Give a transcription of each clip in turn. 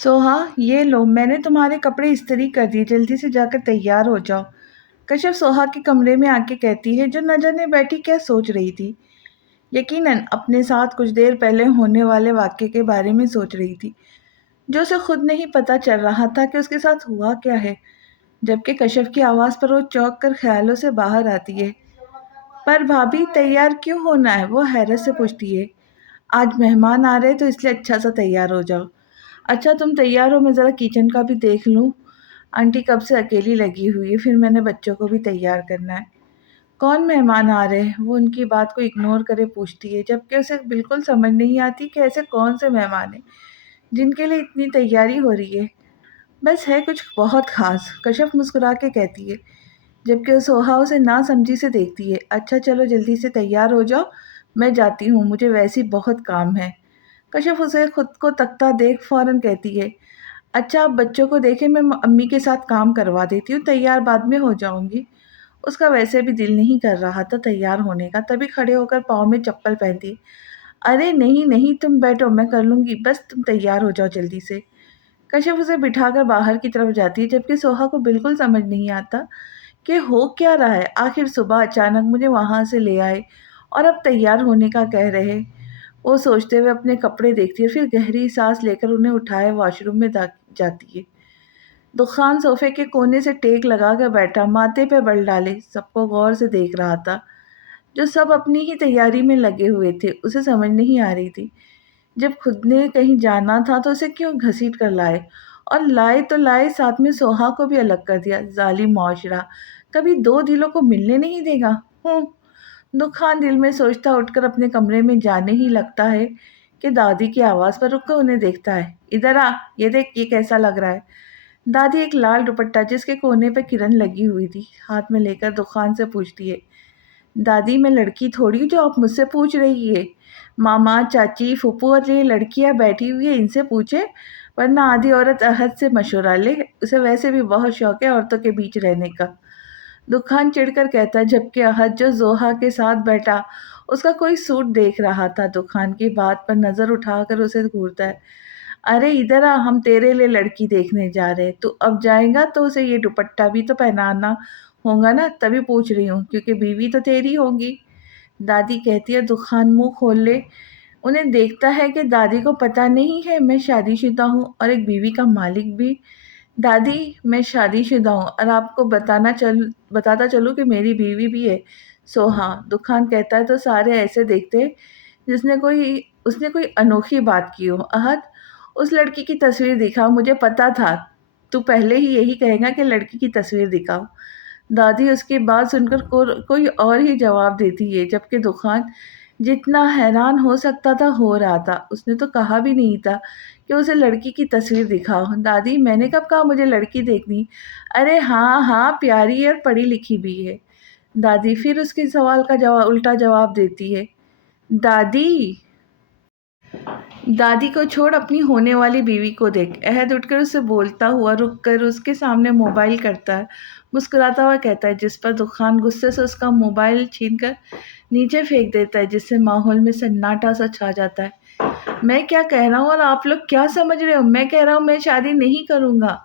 सोहा, ये लो मैंने तुम्हारे कपड़े इस्त्री कर दिए, जल्दी से जाकर तैयार हो जाओ। कश्यप सोहा के कमरे में आके कहती है, जो न जाने बैठी क्या सोच रही थी। यकीनन अपने साथ कुछ देर पहले होने वाले वाक्य के बारे में सोच रही थी, जो उसे खुद नहीं पता चल रहा था कि उसके साथ हुआ क्या है। जबकि कश्यप की आवाज़ पर वो चौंक कर ख्यालों से बाहर आती है। पर भाभी, तैयार क्यों होना है? वो हैरत से पूछती है। आज मेहमान आ रहे तो इसलिए अच्छा सा तैयार हो जाओ। अच्छा, तुम तैयार हो, मैं ज़रा किचन का भी देख लूँ। आंटी कब से अकेली लगी हुई है, फिर मैंने बच्चों को भी तैयार करना है। कौन मेहमान आ रहे हैं? वो उनकी बात को इग्नोर करे पूछती है, जबकि उसे बिल्कुल समझ नहीं आती कि ऐसे कौन से मेहमान हैं जिनके लिए इतनी तैयारी हो रही है। बस है कुछ बहुत ख़ास, कश्यप मुस्कुरा के कहती है, जबकि वो सोहा उसे नासमझी से देखती है। अच्छा चलो जल्दी से तैयार हो जाओ, मैं जाती हूँ, मुझे वैसे ही बहुत काम है। कश्यप उसे खुद को तकता देख फ़ौरन कहती है, अच्छा आप बच्चों को देखें, मैं अम्मी के साथ काम करवा देती हूँ, तैयार बाद में हो जाऊँगी। उसका वैसे भी दिल नहीं कर रहा था तैयार होने का, तभी खड़े होकर पाँव में चप्पल पहनती। अरे नहीं नहीं, तुम बैठो, मैं कर लूँगी, बस तुम तैयार हो जाओ जल्दी से। कश्यप उसे बिठाकर बाहर की तरफ जाती है, जबकि सोहा को बिल्कुल समझ नहीं आता कि हो क्या रहा है। आखिर सुबह अचानक मुझे वहाँ से ले आए और अब तैयार होने का कह रहे। वो सोचते हुए अपने कपड़े देखती है, फिर गहरी सांस लेकर उन्हें उठाए वॉशरूम में जाती है। दुखान सोफे के कोने से टेक लगा कर बैठा, माथे पे बल डाले, सबको गौर से देख रहा था, जो सब अपनी ही तैयारी में लगे हुए थे। उसे समझ नहीं आ रही थी, जब खुद ने कहीं जाना था तो उसे क्यों घसीट कर लाए, और लाए तो लाए, साथ में सोहा को भी अलग कर दिया। जालिम मुआशरा कभी दो दिलों को मिलने नहीं देगा। हूँ, दुखान दिल में सोचता उठकर अपने कमरे में जाने ही लगता है कि दादी की आवाज़ पर रुक कर उन्हें देखता है। इधर आ, ये देख, ये कैसा लग रहा है। दादी एक लाल दुपट्टा जिसके कोने पर किरण लगी हुई थी हाथ में लेकर दुकान से पूछती है, दादी मैं लड़की थोड़ी हूँ जो आप मुझसे पूछ रही है। मामा, चाची, फूफू और ये लड़कियाँ बैठी हुई है, इनसे पूछे, वरना आधी औरत अहद से मशवरा ले। उसे वैसे भी बहुत शौक है औरतों के बीच रहने का। दुखान चिढ़कर कहता है, जबकि अहद जो जोहा के साथ बैठा उसका कोई सूट देख रहा था। दुखान की बात पर नज़र उठाकर उसे घूरता है। अरे इधर आ, हम तेरे लिए लड़की देखने जा रहे हैं, तू अब जाएगा तो उसे ये दुपट्टा भी तो पहनाना होगा ना, तभी पूछ रही हूँ, क्योंकि बीवी तो तेरी होगी। दादी कहती है, दुखान मुंह खोल ले। उन्हें देखता है कि दादी को पता नहीं है मैं शादीशुदा हूँ और एक बीवी का मालिक भी। दादी, मैं शादीशुदा हूँ और आपको बताता चलूँ कि मेरी बीवी भी है, सोहा। दुखान कहता है तो सारे ऐसे देखते हैं उसने कोई अनोखी बात की हो। अहद, उस लड़की की तस्वीर दिखाओ, मुझे पता था तू पहले ही यही कहेगा कि लड़की की तस्वीर दिखाओ। दादी उसकी बात सुनकर कोई और ही जवाब देती है, जबकि दुखान जितना हैरान हो सकता था हो रहा था। उसने तो कहा भी नहीं था कि उसे लड़की की तस्वीर दिखाओ। दादी, मैंने कब कहा मुझे लड़की देखनी? अरे हाँ हाँ, प्यारी और पढ़ी लिखी भी है। दादी फिर उसके सवाल का उल्टा जवाब देती है। दादी, दादी को छोड़ अपनी होने वाली बीवी को देख। अहद उठकर उससे बोलता हुआ रुक कर उसके सामने मोबाइल करता है, मुस्कुराता हुआ कहता है, जिस पर दुखान गुस्से से उसका मोबाइल छीनकर नीचे फेंक देता है, जिससे माहौल में सन्नाटा सा छा जाता है। मैं क्या कह रहा हूँ और आप लोग क्या समझ रहे हो? मैं कह रहा हूँ मैं शादी नहीं करूँगा।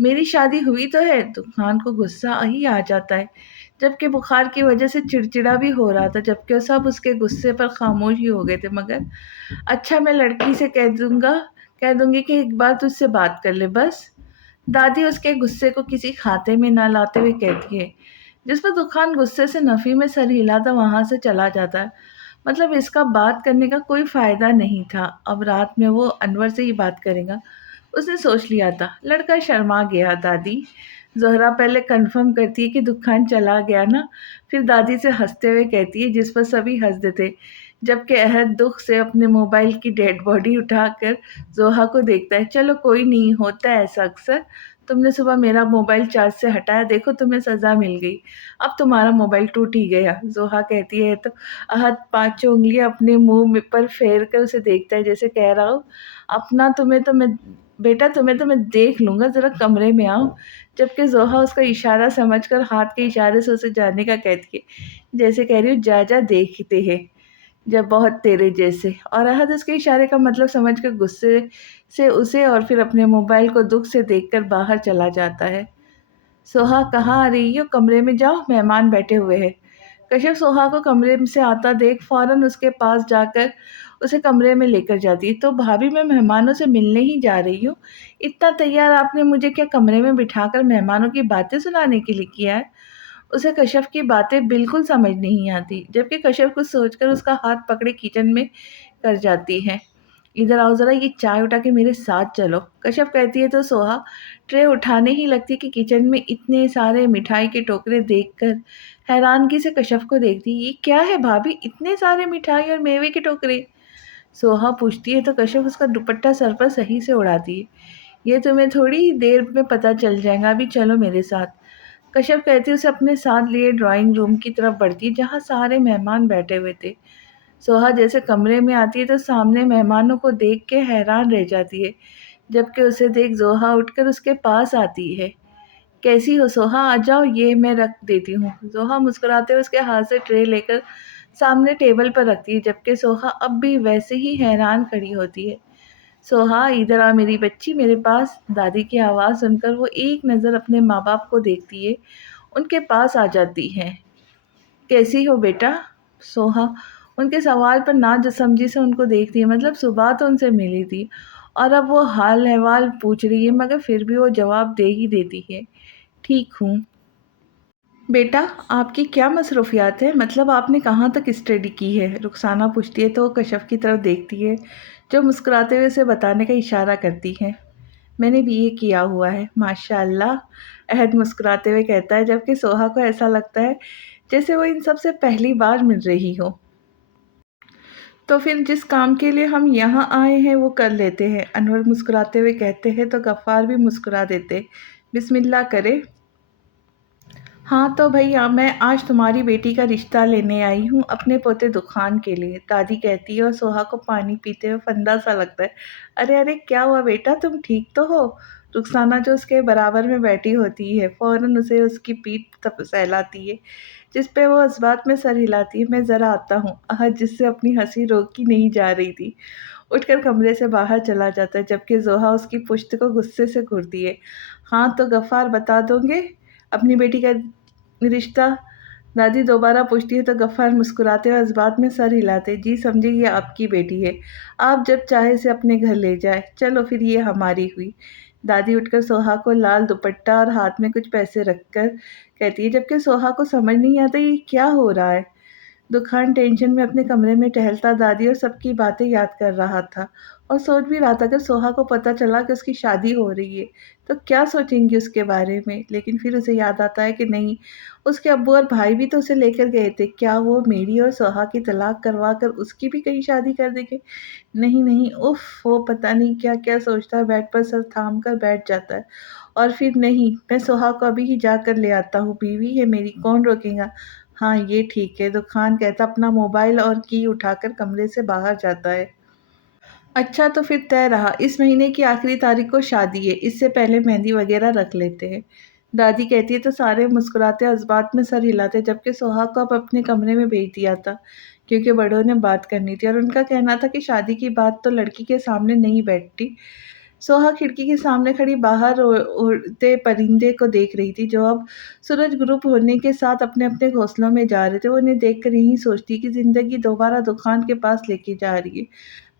मेरी शादी हुई तो है। तूफ़ान को गुस्सा ही आ जाता है, जबकि बुखार की वजह से चिड़चिड़ा भी हो रहा था, जबकि सब उसके गुस्से पर खामोश ही हो गए थे। मगर अच्छा, मैं लड़की से कह दूँगी कि एक बार तुझसे बात कर ले बस। दादी उसके गुस्से को किसी खाते में ना लाते हुए कहती है, जिस पर दुखान गुस्से से नफ़ी में सर हिलाता वहाँ से चला जाता है। मतलब इसका बात करने का कोई फ़ायदा नहीं था। अब रात में वो अनवर से ही बात करेगा, उसने सोच लिया था। लड़का शर्मा गया। दादी, ज़ोहरा पहले कन्फर्म करती है कि दुखान चला गया ना, फिर दादी से हँसते हुए कहती है, जिस पर सभी हँस देते, जबकि अहद दुख से अपने मोबाइल की डेड बॉडी उठाकर ज़ोहा को देखता है। चलो कोई नहीं, होता है ऐसा अक्सर। तुमने सुबह मेरा मोबाइल चार्ज से हटाया, देखो तुम्हें सज़ा मिल गई। अब तुम्हारा मोबाइल टूट ही गया। ज़ोहा कहती है तो अहद पाँचों उँगलियाँ अपने मुँह में पर फेर कर उसे देखता है, जैसे कह रहा हो, अपना तुम्हें तो मैं बेटा, तुम्हें तो मैं देख लूँगा, ज़रा कमरे में आओ। जबकि ज़ोहा उसका इशारा समझकर हाथ के इशारे से उसे जाने का कहती है, जैसे कह रही हूँ, जा जा, देखते हैं जब बहुत तेरे जैसे। और अहद उसके इशारे का मतलब समझकर गुस्से से उसे और फिर अपने मोबाइल को दुख से देखकर बाहर चला जाता है। सोहा, कहाँ आ रही हो? कमरे में जाओ, मेहमान बैठे हुए हैं। कश्यप सोहा को कमरे से आता देख फौरन उसके पास जाकर उसे कमरे में लेकर जाती है। तो भाभी, मैं मेहमानों से मिलने ही जा रही हूँ। इतना तैयार आपने मुझे क्या कमरे में बिठाकर मेहमानों की बातें सुनाने के लिए किया है? उसे कश्यप की बातें बिल्कुल समझ नहीं आती, जबकि कश्यप कुछ सोचकर उसका हाथ पकड़े किचन में कर जाती है। इधर आओ ज़रा, ये चाय उठा के मेरे साथ चलो, कश्यप कहती है तो सोहा ट्रे उठाने ही लगती कि किचन में इतने सारे मिठाई के टोकरे देखकर हैरानगी से कश्यप को देखती। ये क्या है भाभी, इतने सारे मिठाई और मेवे के टोकरे? सोहा पूछती है तो कश्यप उसका दुपट्टा सर पर सही से उड़ाती है। ये तुम्हें थोड़ी ही देर में पता चल जाएगा, अभी चलो मेरे साथ। कश्यप कहते उसे अपने साथ लिए ड्राइंग रूम की तरफ बढ़ती है, जहाँ सारे मेहमान बैठे हुए थे। सोहा जैसे कमरे में आती है तो सामने मेहमानों को देख के हैरान रह जाती है, जबकि उसे देख जोहा उठकर उसके पास आती है। कैसी हो सोहा, आ जाओ, ये मैं रख देती हूँ। जोहा मुस्कुराते हुए उसके हाथ से ट्रे लेकर सामने टेबल पर रखती है, जबकि सोहा अब भी वैसे ही हैरान खड़ी होती है। सोहा, इधर आ मेरी बच्ची, मेरे पास। दादी की आवाज़ सुनकर वो एक नज़र अपने माँ बाप को देखती है, उनके पास आ जाती है। कैसी हो बेटा? सोहा उनके सवाल पर नासमझी से उनको देखती है। मतलब सुबह तो उनसे मिली थी और अब वो हाल अहवाल पूछ रही है, मगर फिर भी वो जवाब दे ही देती है, ठीक हूँ। बेटा, आपकी क्या मसरूफ़ियात है? मतलब आपने कहाँ तक स्टडी की है? रुखसाना पूछती है तो वो कश्यप की तरफ देखती है, जो मुस्कुराते हुए उसे बताने का इशारा करती है। मैंने बीए किया हुआ है, माशाअल्लाह, अहद मुस्कुराते हुए कहता है, जबकि सोहा को ऐसा लगता है जैसे वो इन सब से पहली बार मिल रही हो। तो फिर जिस काम के लिए हम यहाँ आए हैं वो कर लेते हैं, अनवर मुस्कुराते हुए कहते हैं तो गफ़्फ़ार भी मुस्कुरा देते। बिस्मिल्लाह करे। हाँ तो भैया, मैं आज तुम्हारी बेटी का रिश्ता लेने आई हूँ अपने पोते दुखान के लिए, दादी कहती है और सोहा को पानी पीते हुए फंदा सा लगता है। अरे अरे, क्या हुआ बेटा, तुम ठीक तो हो? रुखसाना, जो उसके बराबर में बैठी होती है, फ़ौरन उसे उसकी पीठ सहलाती है, जिस पे वो इस बात में सर हिलाती है। मैं ज़रा आता हूँ, अहद, जिससे अपनी हंसी रोकी नहीं जा रही थी, उठकर कमरे से बाहर चला जाता है, जबकि जोहा उसकी पुश्त को गुस्से से घूरती है। हाँ तो गफ़्फ़ार, बता दोगे अपनी बेटी का रिश्ता? दादी दोबारा पूछती है तो गफ़्फ़ार मुस्कुराते हुए इस बात में सर हिलाते, जी समझे, ये आपकी बेटी है, आप जब चाहे इसे अपने घर ले जाए। चलो फिर, ये हमारी हुई। दादी उठकर सोहा को लाल दुपट्टा और हाथ में कुछ पैसे रखकर कहती है, जबकि सोहा को समझ नहीं आता ये क्या हो रहा है। दुखान टेंशन में अपने कमरे में टहलता दादी और सबकी बातें याद कर रहा था और सोच भी रहा था, अगर सोहा को पता चला कि उसकी शादी हो रही है तो क्या सोचेंगी उसके बारे में। लेकिन फिर उसे याद आता है कि नहीं, उसके अब्बू और भाई भी तो उसे लेकर गए थे, क्या वो मेरी और सोहा की तलाक करवा कर उसकी भी कहीं शादी कर देंगे? नहीं नहीं, उफ, वो पता नहीं क्या क्या सोचता है, बेड पर सर थाम कर बैठ जाता है। और फिर, नहीं, मैं सोहा को अभी ही जाकर ले आता हूँ, बीवी है मेरी, कौन रोकेगा। हाँ, ये ठीक है, तो खान कहता अपना मोबाइल और की उठाकर कमरे से बाहर जाता है। अच्छा तो फिर तय रहा, इस महीने की आखिरी तारीख को शादी है, इससे पहले मेहंदी वगैरह रख लेते हैं। दादी कहती है तो सारे मुस्कुराते और इस बात में सर हिलाते, जबकि सोहा को अब अपने कमरे में भेज दिया था, क्योंकि बड़ों ने बात करनी थी और उनका कहना था कि शादी की बात तो लड़की के सामने नहीं बैठती। सोहा खिड़की के सामने खड़ी बाहर उड़ते परिंदे को देख रही थी, जो अब सूरज ग्रुप होने के साथ अपने-अपने घोंसलों में जा रहे थे। वो उन्हें देखकर यही सोचती कि ज़िंदगी दोबारा दुकान के पास लेके जा रही है।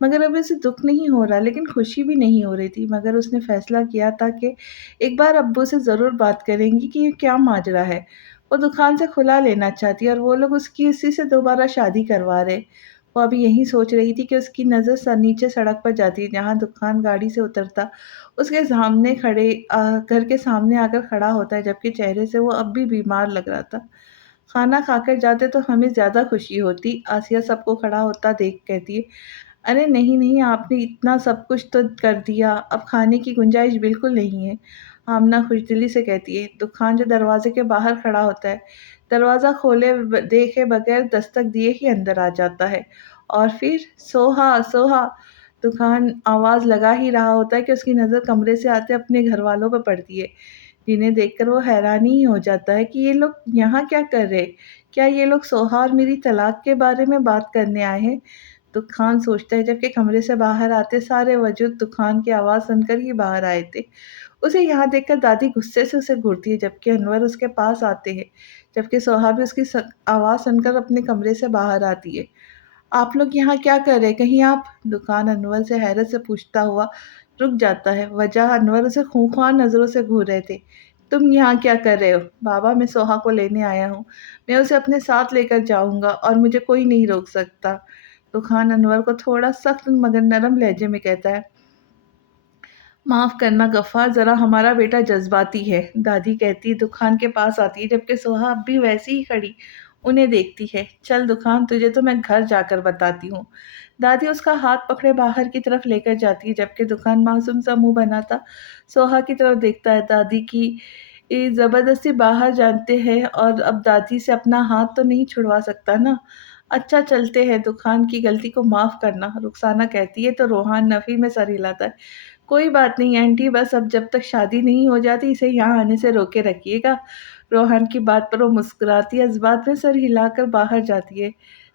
मगर अब उसे दुःख नहीं हो रहा, लेकिन खुशी भी नहीं हो रही थी। मगर उसने फ़ैसला किया था कि एक बार अब्बू से ज़रूर बात करेंगी कि ये क्या माजरा है। वो दुकान से खुला लेना चाहती है और वो लोग उसकी उसी से दोबारा शादी करवा रहे। वो अभी यही सोच रही थी कि उसकी नज़र नीचे सड़क पर जाती है, जहाँ दुकान गाड़ी से उतरता उसके सामने घर के सामने आकर खड़ा होता है, जबकि चेहरे से वो अब भी बीमार लग रहा था। खाना खाकर जाते तो हमें ज़्यादा खुशी होती, आसिया सबको खड़ा होता देख कहती है। अरे नहीं नहीं, आपने इतना सब कुछ तो कर दिया, अब खाने की गुंजाइश बिल्कुल नहीं है। आमना खुशदिली से कहती है। दुकान जो दरवाजे के बाहर खड़ा होता है, दरवाज़ा खोले देखे बगैर दस्तक दिए ही अंदर आ जाता है। और फिर, सोहा सोहा, दुकान आवाज़ लगा ही रहा होता है कि उसकी नज़र कमरे से आते अपने घर वालों पर पड़ती है, जिन्हें देखकर वो हैरानी ही हो जाता है कि ये लोग यहाँ क्या कर रहे हैं? क्या ये लोग सोहा और मेरी तलाक के बारे में बात करने आए हैं? दुखान सोचता है, जबकि कमरे से बाहर आते सारे वजूद दुखान की आवाज़ सुनकर ही बाहर आए थे। उसे यहाँ देखकर दादी गुस्से से उसे घूरती है, जबकि अनवर उसके पास आते हैं, जबकि सोहा भी उसकी आवाज़ सुनकर अपने कमरे से बाहर आती है। आप लोग यहाँ क्या कर रहे हैं? कहीं आप? दुकान अनवर से हैरत से पूछता हुआ रुक जाता है। वजह अनवर उसे खूंखार नज़रों से घूर रहे थे। तुम यहाँ क्या कर रहे हो? बाबा, मैं सोहा को लेने आया हूँ। मैं उसे अपने साथ लेकर जाऊँगा और मुझे कोई नहीं रोक सकता। दुकान अनवर को थोड़ा सख्त मगर नरम लहजे में कहता है। माफ़ करना गफ़्फ़ार, ज़रा हमारा बेटा जज़्बाती है, दादी कहती दुकान के पास आती है, जबकि सोहा अब भी वैसी ही खड़ी उन्हें देखती है। चल दुकान, तुझे तो मैं घर जाकर बताती हूँ। दादी उसका हाथ पकड़े बाहर की तरफ लेकर जाती है, जबकि दुकान मासूम सा मुँह बनाता सोहा की तरफ देखता है। दादी की ज़बरदस्ती बाहर जानते हैं और अब दादी से अपना हाथ तो नहीं छुड़वा सकता ना। अच्छा चलते हैं, दुकान की गलती को माफ़ करना, रुखसाना कहती है तो रोहान नफ़ी में सर हिलाता है। कोई बात नहीं आंटी, बस अब जब तक शादी नहीं हो जाती इसे यहाँ आने से रोके रखिएगा। रोहन की बात पर वो मुस्कुराती है, इस बात में सर हिलाकर बाहर जाती है।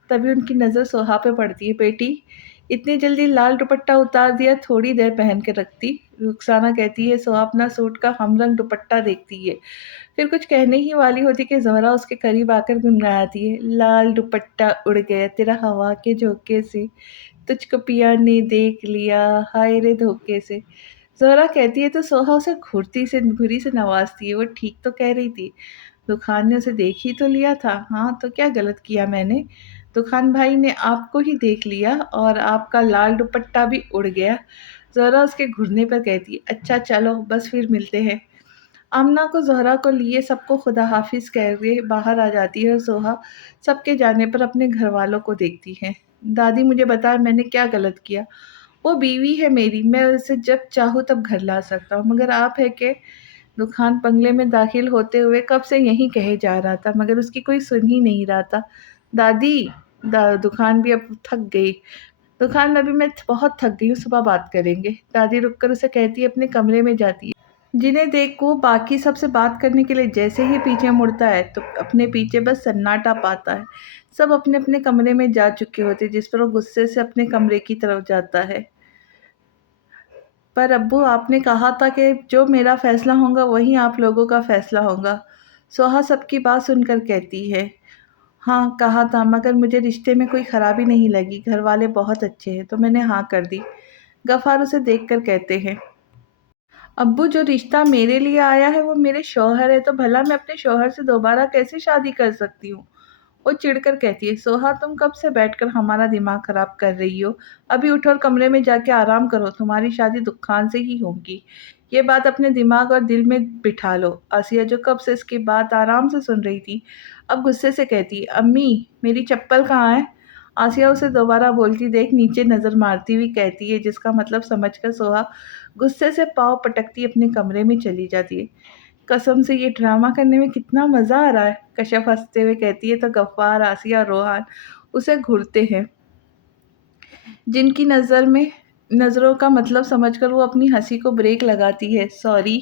तभी उनकी नज़र सोहा पे पड़ती है। बेटी, इतनी जल्दी लाल दुपट्टा उतार दिया, थोड़ी देर पहन के रखती। रुखसाना कहती है। सोहा अपना सूट का हमरंग दुपट्टा देखती है, फिर कुछ कहने ही वाली होती कि ज़ोहरा उसके करीब आकर गुनगुनाती है। लाल दुपट्टा उड़ गया तेरा हवा के झोंके से, तुझको पिया ने देख लिया, हाय रे धोखे से। ज़ोहरा कहती है तो सोहा उसे घुरी से नवाज़ती है। वो ठीक तो कह रही थी। दुखान ने उसे देख ही तो लिया था। हाँ, तो क्या गलत किया मैंने? दुखान भाई ने आपको ही देख लिया और आपका लाल दुपट्टा भी उड़ गया। ज़ोहरा उसके घुरने पर कहती है, अच्छा चलो बस फिर मिलते हैं। आमना को ज़ोहरा को लिए सबको खुदा हाफ़िज़ कह के बाहर आ जाती है और सोहा सबके जाने पर अपने घरवालों को देखती है। दादी, मुझे बता मैंने क्या गलत किया? वो बीवी है मेरी, मैं उसे जब चाहूँ तब घर ला सकता हूँ, मगर आप है कि दुकान बंगले में दाखिल होते हुए कब से यहीं कहे जा रहा था, मगर उसकी कोई सुन ही नहीं रहा था। दादी, दुकान भी अब थक गई। दुकान में भी मैं बहुत थक गई हूँ, सुबह बात करेंगे। दादी रुककर उसे कहती है, अपने कमरे में जाती है। जिन्हें देख वो बाकी सबसे बात करने के लिए जैसे ही पीछे मुड़ता है तो अपने पीछे बस सन्नाटा पाता है। सब अपने अपने कमरे में जा चुके होते, जिस पर वो गुस्से से अपने कमरे की तरफ जाता है। पर अब्बू, आपने कहा था कि जो मेरा फ़ैसला होगा वही आप लोगों का फ़ैसला होगा। सोहा सबकी बात सुनकर कहती है। हाँ, कहा था, मगर मुझे रिश्ते में कोई ख़राबी नहीं लगी, घर वाले बहुत अच्छे हैं, तो मैंने हाँ कर दी। गफ़ार उसे देखकर कहते हैं। अब्बू, जो रिश्ता मेरे लिए आया है वो मेरे शौहर है, तो भला मैं अपने शौहर से दोबारा कैसे शादी कर सकती हूँ? वो चिढ़कर कहती है। सोहा, तुम कब से बैठकर हमारा दिमाग खराब कर रही हो? अभी उठो और कमरे में जाके आराम करो, तुम्हारी शादी दुखान से ही होगी। ये बात अपने दिमाग और दिल में बिठा लो। आसिया, जो कब से इसकी बात आराम से सुन रही थी, अब गुस्से से कहती, अम्मी मेरी चप्पल कहाँ है? आसिया उसे दोबारा बोलती देख नीचे नज़र मारती हुई कहती है, जिसका मतलब समझकर सोहा गुस्से से पाँव पटकती अपने कमरे में चली जाती है। कसम से ये ड्रामा करने में कितना मज़ा आ रहा है, कश्यप हंसते हुए कहती है तो गफ्फार, आसिया और रोहान उसे घूरते हैं। जिनकी नज़रों का मतलब समझकर वो अपनी हंसी को ब्रेक लगाती है। सॉरी,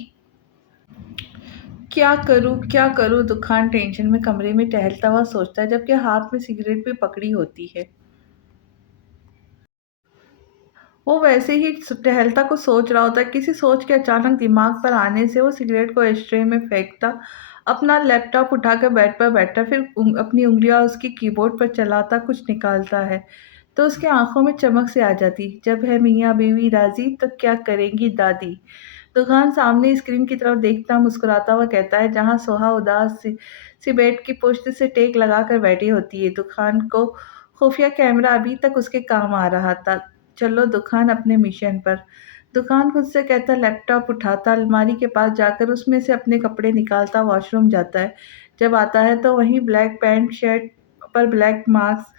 क्या करूँ? दुखान टेंशन में कमरे में टहलता हुआ सोचता है, जबकि हाथ में सिगरेट भी पकड़ी होती है। वो वैसे ही टहलता कुछ सोच रहा होता है, किसी सोच के अचानक दिमाग पर आने से वो सिगरेट को एस्ट्रे में फेंकता, अपना लैपटॉप उठाकर बेड पर बैठता, फिर अपनी उंगलियां उसकी कीबोर्ड पर चलाता कुछ निकालता है, तो उसकी आंखों में चमक से आ जाती। जब है मियाँ बीवी राजी तो क्या करेंगी दादी? दुकान सामने स्क्रीन की तरफ देखता मुस्कुराता हुआ कहता है, जहाँ सोहा उदास सी बेड की पुष्ट से टेक लगाकर बैठी होती है। दुकान को खुफिया कैमरा अभी तक उसके काम आ रहा था। चलो दुकान, अपने मिशन पर। दुकान खुद से कहता, लैपटॉप उठाता, अलमारी के पास जाकर उसमें से अपने कपड़े निकालता, वॉशरूम जाता है। जब आता है तो वहीं ब्लैक पैंट शर्ट पर ब्लैक मास्क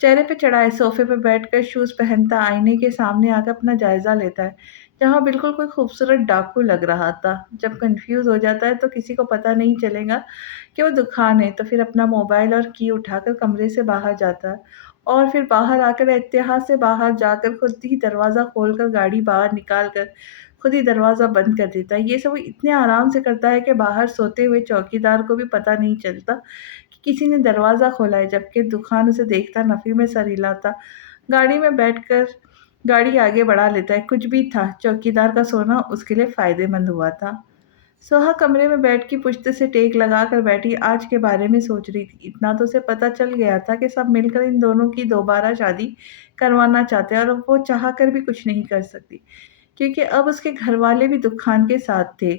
चेहरे पे चढ़ाए सोफे पर बैठकर शूज़ पहनता, आईने के सामने आकर अपना जायज़ा लेता है, जहाँ बिल्कुल कोई खूबसूरत डाकू लग रहा था। जब कन्फ्यूज़ हो जाता है तो किसी को पता नहीं चलेगा कि वो दुकान है, तो फिर अपना मोबाइल और की उठाकर कमरे से बाहर जाता है और फिर बाहर आकर एहतियात से बाहर जाकर खुद ही दरवाज़ा खोलकर गाड़ी बाहर निकाल कर खुद ही दरवाज़ा बंद कर देता है। ये सब वो इतने आराम से करता है कि बाहर सोते हुए चौकीदार को भी पता नहीं चलता कि किसी ने दरवाज़ा खोला है, जबकि दुकान उसे देखता नफ़ी में सर हिलाता, गाड़ी में बैठकर गाड़ी आगे बढ़ा लेता है। कुछ भी था, चौकीदार का सोना उसके लिए फ़ायदेमंद हुआ था। सोहा कमरे में बैठ के पुश्त से टेक लगाकर बैठी आज के बारे में सोच रही थी। इतना तो उसे पता चल गया था कि सब मिलकर इन दोनों की दोबारा शादी करवाना चाहते हैं और अब वो चाह कर भी कुछ नहीं कर सकती, क्योंकि अब उसके घरवाले भी दुखान के साथ थे।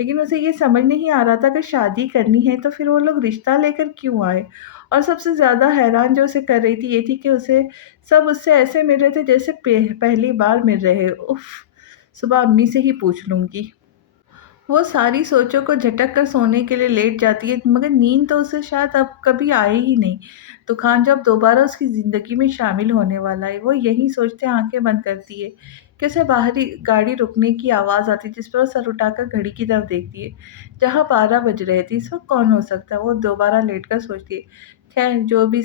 लेकिन उसे ये समझ नहीं आ रहा था कि शादी करनी है तो फिर वो लोग रिश्ता लेकर क्यों आए? और सबसे ज़्यादा हैरान जो उसे कर रही थी ये थी कि उसे सब उससे ऐसे मिल रहे थे जैसे पहली बार मिल रहे। उफ़! सुबह अम्मी से ही पूछ लूँगी। वो सारी सोचों को झटक कर सोने के लिए लेट जाती है, मगर नींद तो उसे शायद अब कभी आए ही नहीं। तूफ़ान जब दोबारा उसकी ज़िंदगी में शामिल होने वाला है, वो यही सोचते आँखें बंद करती है कि उसे बाहरी गाड़ी रुकने की आवाज़ आती है, जिस पर वो सर उठाकर घड़ी की तरफ देखती है, जहाँ 12 बज रहे थे। इस वक़्त कौन हो सकता है? वो दोबारा लेटकर सोचती है, खैर जो भी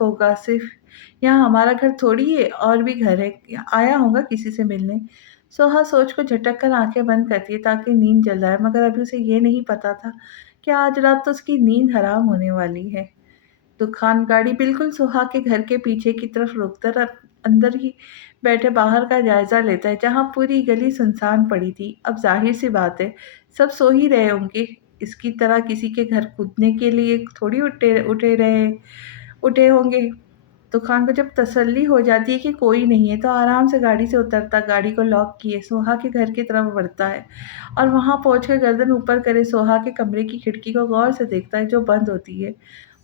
होगा, सिर्फ़ यहाँ हमारा घर थोड़ी है, और भी घर है, आया होगा किसी से मिलने। सोहा सोच को झटक कर आँखें बंद करती है ताकि नींद जल जाए, मगर अभी उसे ये नहीं पता था कि आज रात तो उसकी नींद हराम होने वाली है। दुखान गाड़ी बिल्कुल सोहा के घर के पीछे की तरफ रोककर अंदर ही बैठे बाहर का जायज़ा लेता है, जहाँ पूरी गली सुनसान पड़ी थी। अब ज़ाहिर-सी बात है, सब सो ही रहे होंगे। इसकी तरह किसी के घर कूदने के लिए थोड़ी उठे होंगे। तो खान को जब तसल्ली हो जाती है कि कोई नहीं है, तो आराम से गाड़ी से उतरता, गाड़ी को लॉक किए सोहा के घर की तरफ बढ़ता है और वहाँ पहुँचकर गर्दन ऊपर करे सोहा के कमरे की खिड़की को गौर से देखता है, जो बंद होती है।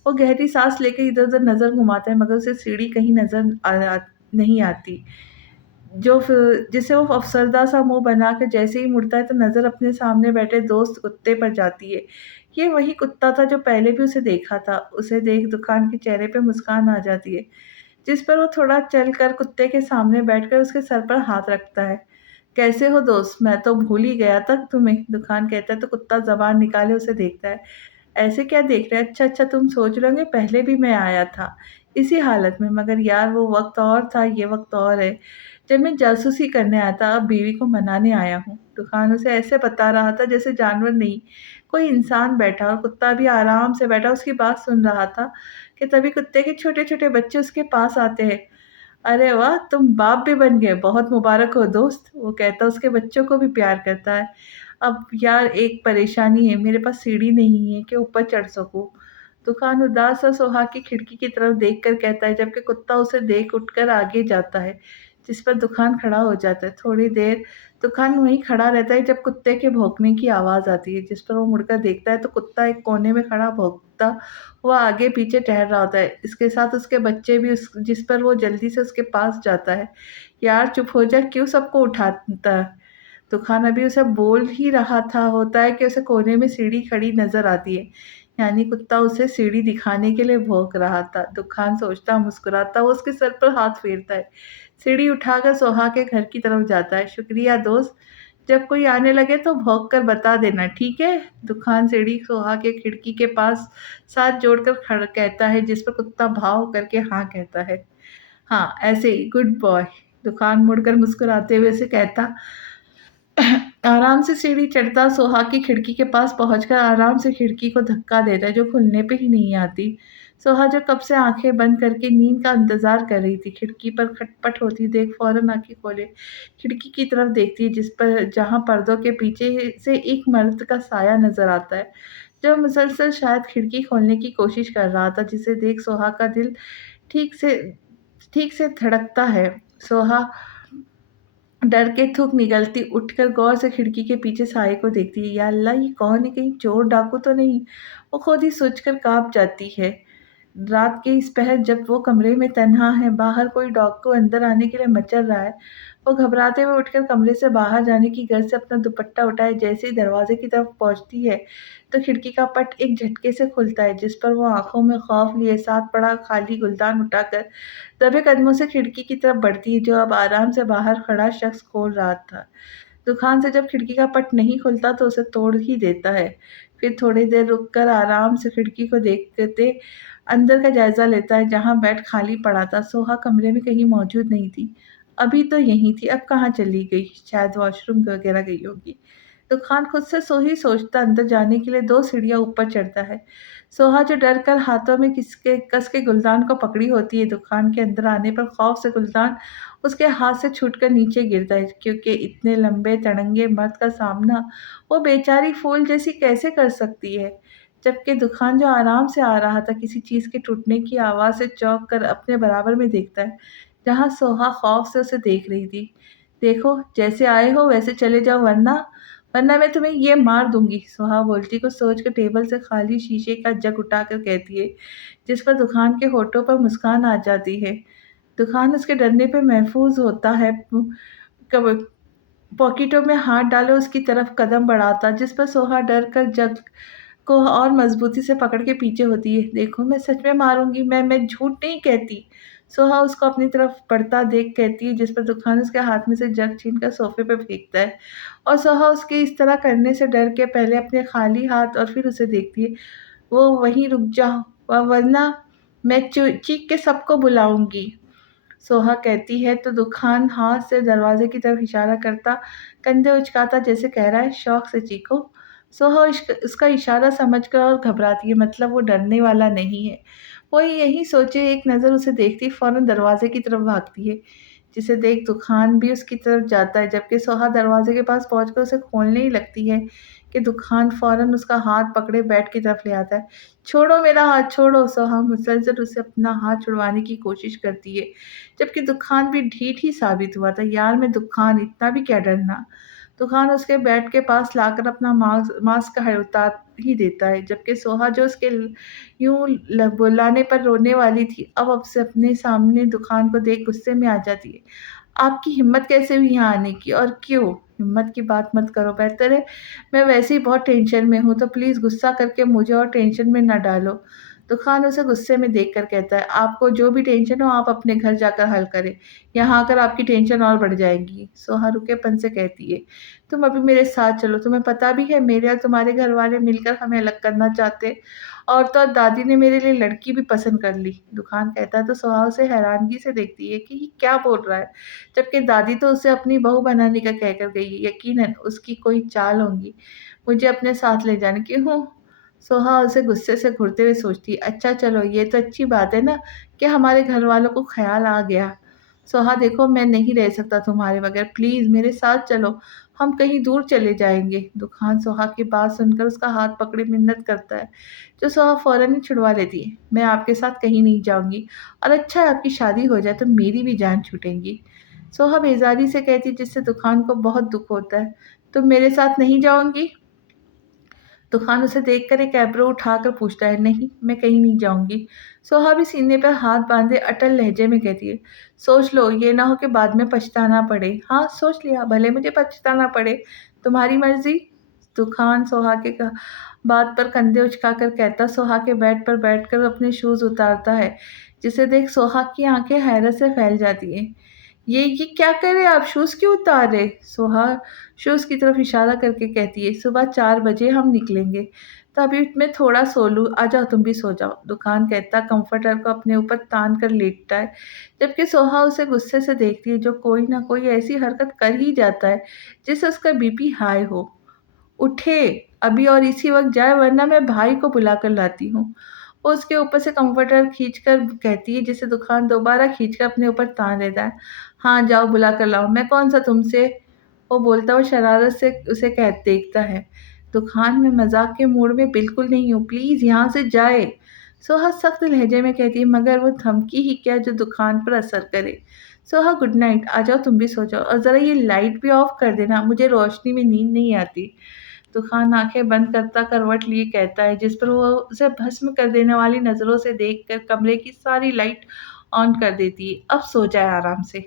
वो गहरी सांस लेकर इधर-उधर नज़र घुमाता है, मगर उसे सीढ़ी कहीं नज़र नहीं आती। जो फिर जिसे वो अफ़सरदा सा मुँह बनाकर जैसे ही मुड़ता है, तो नज़र अपने सामने बैठे दोस्त कुत्ते पर जाती है। ये वही कुत्ता था जो पहले भी उसे देखा था। उसे देख दुकान के चेहरे पे मुस्कान आ जाती है, जिस पर वो थोड़ा चलकर कुत्ते के सामने बैठकर उसके सर पर हाथ रखता है। "कैसे हो दोस्त? मैं तो भूल ही गया था तुम्हें," दुकान कहता है, तो कुत्ता ज़बान निकाले उसे देखता है। "ऐसे क्या देख रहे हैं? अच्छा, अच्छा, तुम सोच रहे होंगे पहले भी मैं आया था, इसी हालत में, मगर यार वो वक़्त और था, ये वक़्त और है। जब मैं जासूसी करने आया था, अब बीवी को मनाने आया हूँ।" दुकान उसे ऐसे बता रहा था जैसे जानवर नहीं, कोई इंसान बैठा, और कुत्ता भी आराम से बैठा उसकी बात सुन रहा था कि तभी कुत्ते के छोटे-छोटे बच्चे उसके पास आते हैं। "अरे वाह! तुम बाप भी बन गए, बहुत मुबारक हो दोस्त," वो कहता उसके बच्चों को भी प्यार करता है। "अब यार एक परेशानी है, मेरे पास सीढ़ी नहीं है कि ऊपर चढ़ सकूँ।" तूफ़ान उदास सा सोहा की खिड़की की तरफ देखकर कहता है, जबकि कुत्ता उसे देख उठकर आगे जाता है, जिस पर तूफ़ान खड़ा हो जाता है। थोड़ी देर तूफ़ान वहीं खड़ा रहता है जब कुत्ते के भौंकने की आवाज़ आती है, जिस पर वो मुड़कर देखता है तो कुत्ता एक कोने में खड़ा भौंकता हुआ आगे-पीछे टहल रहा होता है। इसके साथ उसके बच्चे भी उस जिस पर वो जल्दी से उसके पास जाता है। "यार चुप हो जा, क्यों सबको उठाता है?" तूफ़ान अभी उसे बोल ही रहा था होता है कि उसे कोने में सीढ़ी खड़ी नज़र आती है। यानी कुत्ता उसे सीढ़ी दिखाने के लिए भौंक रहा था। तूफ़ान सोचता, मुस्कुराता, वो उसके सर पर हाथ फेरता है। सीढ़ी उठाकर सोहा के घर की तरफ जाता है। "शुक्रिया दोस्त, जब कोई आने लगे तो भौंक कर बता देना, ठीक है?" तूफ़ान सीढ़ी सोहा के खिड़की के पास साथ जोड़कर कहता है, जिस पर कुत्ता भाव करके हाँ कहता है। "हाँ, ऐसे ही, गुड बॉय," तूफ़ान मुड़कर मुस्कुराते हुए उसे कहता। आराम से सीढ़ी चढ़ता सोहा की खिड़की के पास पहुँचकर आराम से खिड़की को धक्का देता है, जो खुलने पे ही नहीं आती। सोहा जो कब से आँखें बंद करके नींद का इंतज़ार कर रही थी, खिड़की पर खटपट होती देख फ़ौरन आँखें खोले खिड़की की तरफ देखती है, जिस पर जहाँ पर्दों के पीछे से एक मर्द का साया नज़र आता है, जो मुसलसल शायद खिड़की खोलने की कोशिश कर रहा था, जिसे देख सोहा का दिल ठीक से ठीक से धड़कता है। सोहा डर के थूक निगलती उठकर गौर से खिड़की के पीछे साये को देखती है। या अल्लाह! ये कौन है? कहीं चोर डाकू तो नहीं? वो खुद ही सोचकर काँप जाती है। रात के इस पहर जब वो कमरे में तन्हा है, बाहर कोई डाकू अंदर आने के लिए मचल रहा है, वो घबराते हुए उठकर कमरे से बाहर जाने की गर्ज से अपना दुपट्टा उठाए जैसे ही दरवाज़े की तरफ पहुँचती है, तो खिड़की का पट एक झटके से खुलता है, जिस पर वो आँखों में खौफ लिए साथ पड़ा खाली गुलदान उठाकर दबे कदमों से खिड़की की तरफ बढ़ती है, जो अब आराम से बाहर खड़ा शख्स खोल रहा था। दुकान से जब खिड़की का पट नहीं खुलता तो उसे तोड़ ही देता है। फिर थोड़ी देर रुक कर आराम से खिड़की को देखते अंदर का जायज़ा लेता है, जहाँ बेड खाली पड़ा था। सोहा कमरे में कहीं मौजूद नहीं थी। अभी तो यहीं थी, अब कहाँ चली गई? शायद वॉशरूम वगैरह गई होगी। तो खान खुद से ही सोचता अंदर जाने के लिए 2 सीढ़ियाँ ऊपर चढ़ता है। सोहा जो डर कर हाथों में किसके कस के गुलदान को पकड़ी होती है, दुकान के अंदर आने पर खौफ से गुलदान उसके हाथ से छूटकर नीचे गिरता है, क्योंकि इतने लंबे तड़ंगे मर्द का सामना वो बेचारी फूल जैसी कैसे कर सकती है। जबकि दुकान जो आराम से आ रहा था, किसी चीज़ के टूटने की आवाज़ से चौंक कर अपने बराबर में देखता है, जहाँ सोहा खौफ से उसे देख रही थी। देखो, जैसे आए हो वैसे चले जाओ, वरना वरना मैं तुम्हें ये मार दूँगी। सुहा बोलती को सोचकर टेबल से खाली शीशे का जग उठाकर कहती है, जिस पर दुकान के होठों पर मुस्कान आ जाती है। दुकान उसके डरने पे महफ़ूज़ होता है। कब पॉकेटों में हाथ डाले उसकी तरफ कदम बढ़ाता, जिस पर सोहा डर कर जग को और मज़बूती से पकड़ के पीछे होती है। देखो, मैं सच में मारूँगी, मैं झूठ नहीं कहती। सोहा उसको अपनी तरफ बढ़ता देख कहती है, जिस पर दुकान उसके हाथ में से जग छीनकर सोफ़े पे फेंकता है। और सोहा उसके इस तरह करने से डर के पहले अपने खाली हाथ और फिर उसे देखती है। वो वहीं रुक जाओ, वरना मैं चीख के सबको बुलाऊँगी। सोहा कहती है तो दुखान हाथ से दरवाजे की तरफ इशारा करता, कंधे उचकाता जैसे कह रहा है, शौक से चीखो। सोहा उसका इशारा समझकर और घबराती है, मतलब वो डरने वाला नहीं है। वो यही सोचे एक नज़र उसे देखती फ़ौरन दरवाजे की तरफ भागती है, जिसे देख दुखान भी उसकी तरफ जाता है, जबकि सोहा दरवाजे के पास पहुंचकर उसे खोलने ही लगती है कि दुखान फ़ौरन उसका हाथ पकड़े बेड की तरफ ले आता है। छोड़ो मेरा हाथ, छोड़ो। सोहा मुसलसल उसे अपना हाथ छुड़वाने की कोशिश करती है, जबकि दुखान भी ढीठ ही साबित हुआ था। यार मैं दुखान, इतना भी क्या डरना। दुखान उसके बेड के पास लाकर अपना मास्क उतार ही देता है, जबकि सोहा जो उसके यूं बुलाने पर रोने वाली थी, अब से अपने सामने दुखान को देख गुस्से में आ जाती है। आपकी हिम्मत कैसे हुई यहाँ आने की, और क्यों? हिम्मत की बात मत करो, बेहतर है मैं वैसे ही बहुत टेंशन में हूँ, तो प्लीज़ गुस्सा करके मुझे और टेंशन में ना डालो। तो खान उसे गुस्से में देखकर कहता है, आपको जो भी टेंशन हो आप अपने घर जाकर हल करें, यहाँ आकर आपकी टेंशन और बढ़ जाएगी। सोहा रुखेपन से कहती है, तुम अभी मेरे साथ चलो, तुम्हें पता भी है मेरे और तुम्हारे घर वाले मिलकर हमें अलग करना चाहते, और तो और दादी ने मेरे लिए लड़की भी पसंद कर ली। दुकान कहता है तो सोहा उसे हैरानगी से देखती है कि ये क्या बोल रहा है, जबकि दादी तो उसे अपनी बहू बनाने का कहकर गई है। यकीनन उसकी कोई चाल होगी मुझे अपने साथ ले जाने की। हूँ। सोहा उसे गुस्से से घूरते हुए सोचती है, अच्छा चलो, ये तो अच्छी बात है ना कि हमारे घर वालों को ख्याल आ गया। सोहा देखो, मैं नहीं रह सकता तुम्हारे बगैर, प्लीज़ मेरे साथ चलो, हम कहीं दूर चले जाएंगे। दुखान सोहा की बात सुनकर उसका हाथ पकड़े मिन्नत करता है, जो सोहा फ़ौरन ही छुड़वा लेती है। मैं आपके साथ कहीं नहीं जाऊँगी, और अच्छा है आपकी शादी हो जाए तो मेरी भी जान छूटेगी। सोहा बेज़ारी से कहती, जिससे दुखान को बहुत दुःख होता है। तुम मेरे साथ नहीं जाओगी? दुखान उसे देखकर एक ऐब्रो उठाकर पूछता है, नहीं, मैं कहीं नहीं जाऊँगी। सोहा भी सीने पर हाथ बाँधे अटल लहजे में कहती है, सोच लो, ये ना हो कि बाद में पछताना पड़े। हाँ, सोच लिया, भले मुझे पछताना पड़े, तुम्हारी मर्ज़ी। दुखान सोहा के बात पर कंधे उचकाकर कहता, सोहा के बेड पर बैठकर अपने शूज़ उतारता है, जिसे देख सोहा की आँखें हैरत से फैल जाती हैं। ये क्या कर रहे आप? शूज़ क्यों उतार रहे? सोहा शूज़ की तरफ इशारा करके कहती है, सुबह 4 बजे हम निकलेंगे, तो अभी मैं थोड़ा सो लूँ, आ जाओ तुम भी सो जाओ। दुकान कहता कम्फ़र्टर को अपने ऊपर तान कर लेटता है, जबकि सोहा उसे गुस्से से देखती है, जो कोई ना कोई ऐसी हरकत कर ही जाता है, जिससे उसका बीपी हाई हो। उठे, अभी और इसी वक़्त जाए, वरना मैं भाई को बुला कर लाती हूँ। वो उसके ऊपर से कम्फ़र्टर खींचकर कहती है, जिसे दुकान दोबारा खींचकर अपने ऊपर तान लेता है। हाँ, जाओ बुला कर लाओ, मैं कौन-सा तुमसे, वो बोलता हुआ शरारत से उसे देखता है। दुकान में मज़ाक के मूड में बिल्कुल नहीं हूँ, प्लीज़ यहाँ से जाए। सोहा सख्त लहजे में कहती है, मगर वो धमकी ही क्या जो दुकान पर असर करे। सोहा गुड नाइट, आ जाओ तुम भी सो जाओ, और ज़रा ये लाइट भी ऑफ़ कर देना, मुझे रोशनी में नींद नहीं आती। तूफ़ान आँखें बंद करता करवट लिए कहता है, जिस पर वो उसे भस्म कर देने वाली नज़रों से देखकर कमरे की सारी लाइट ऑन कर देती है। अब सो जाए आराम से।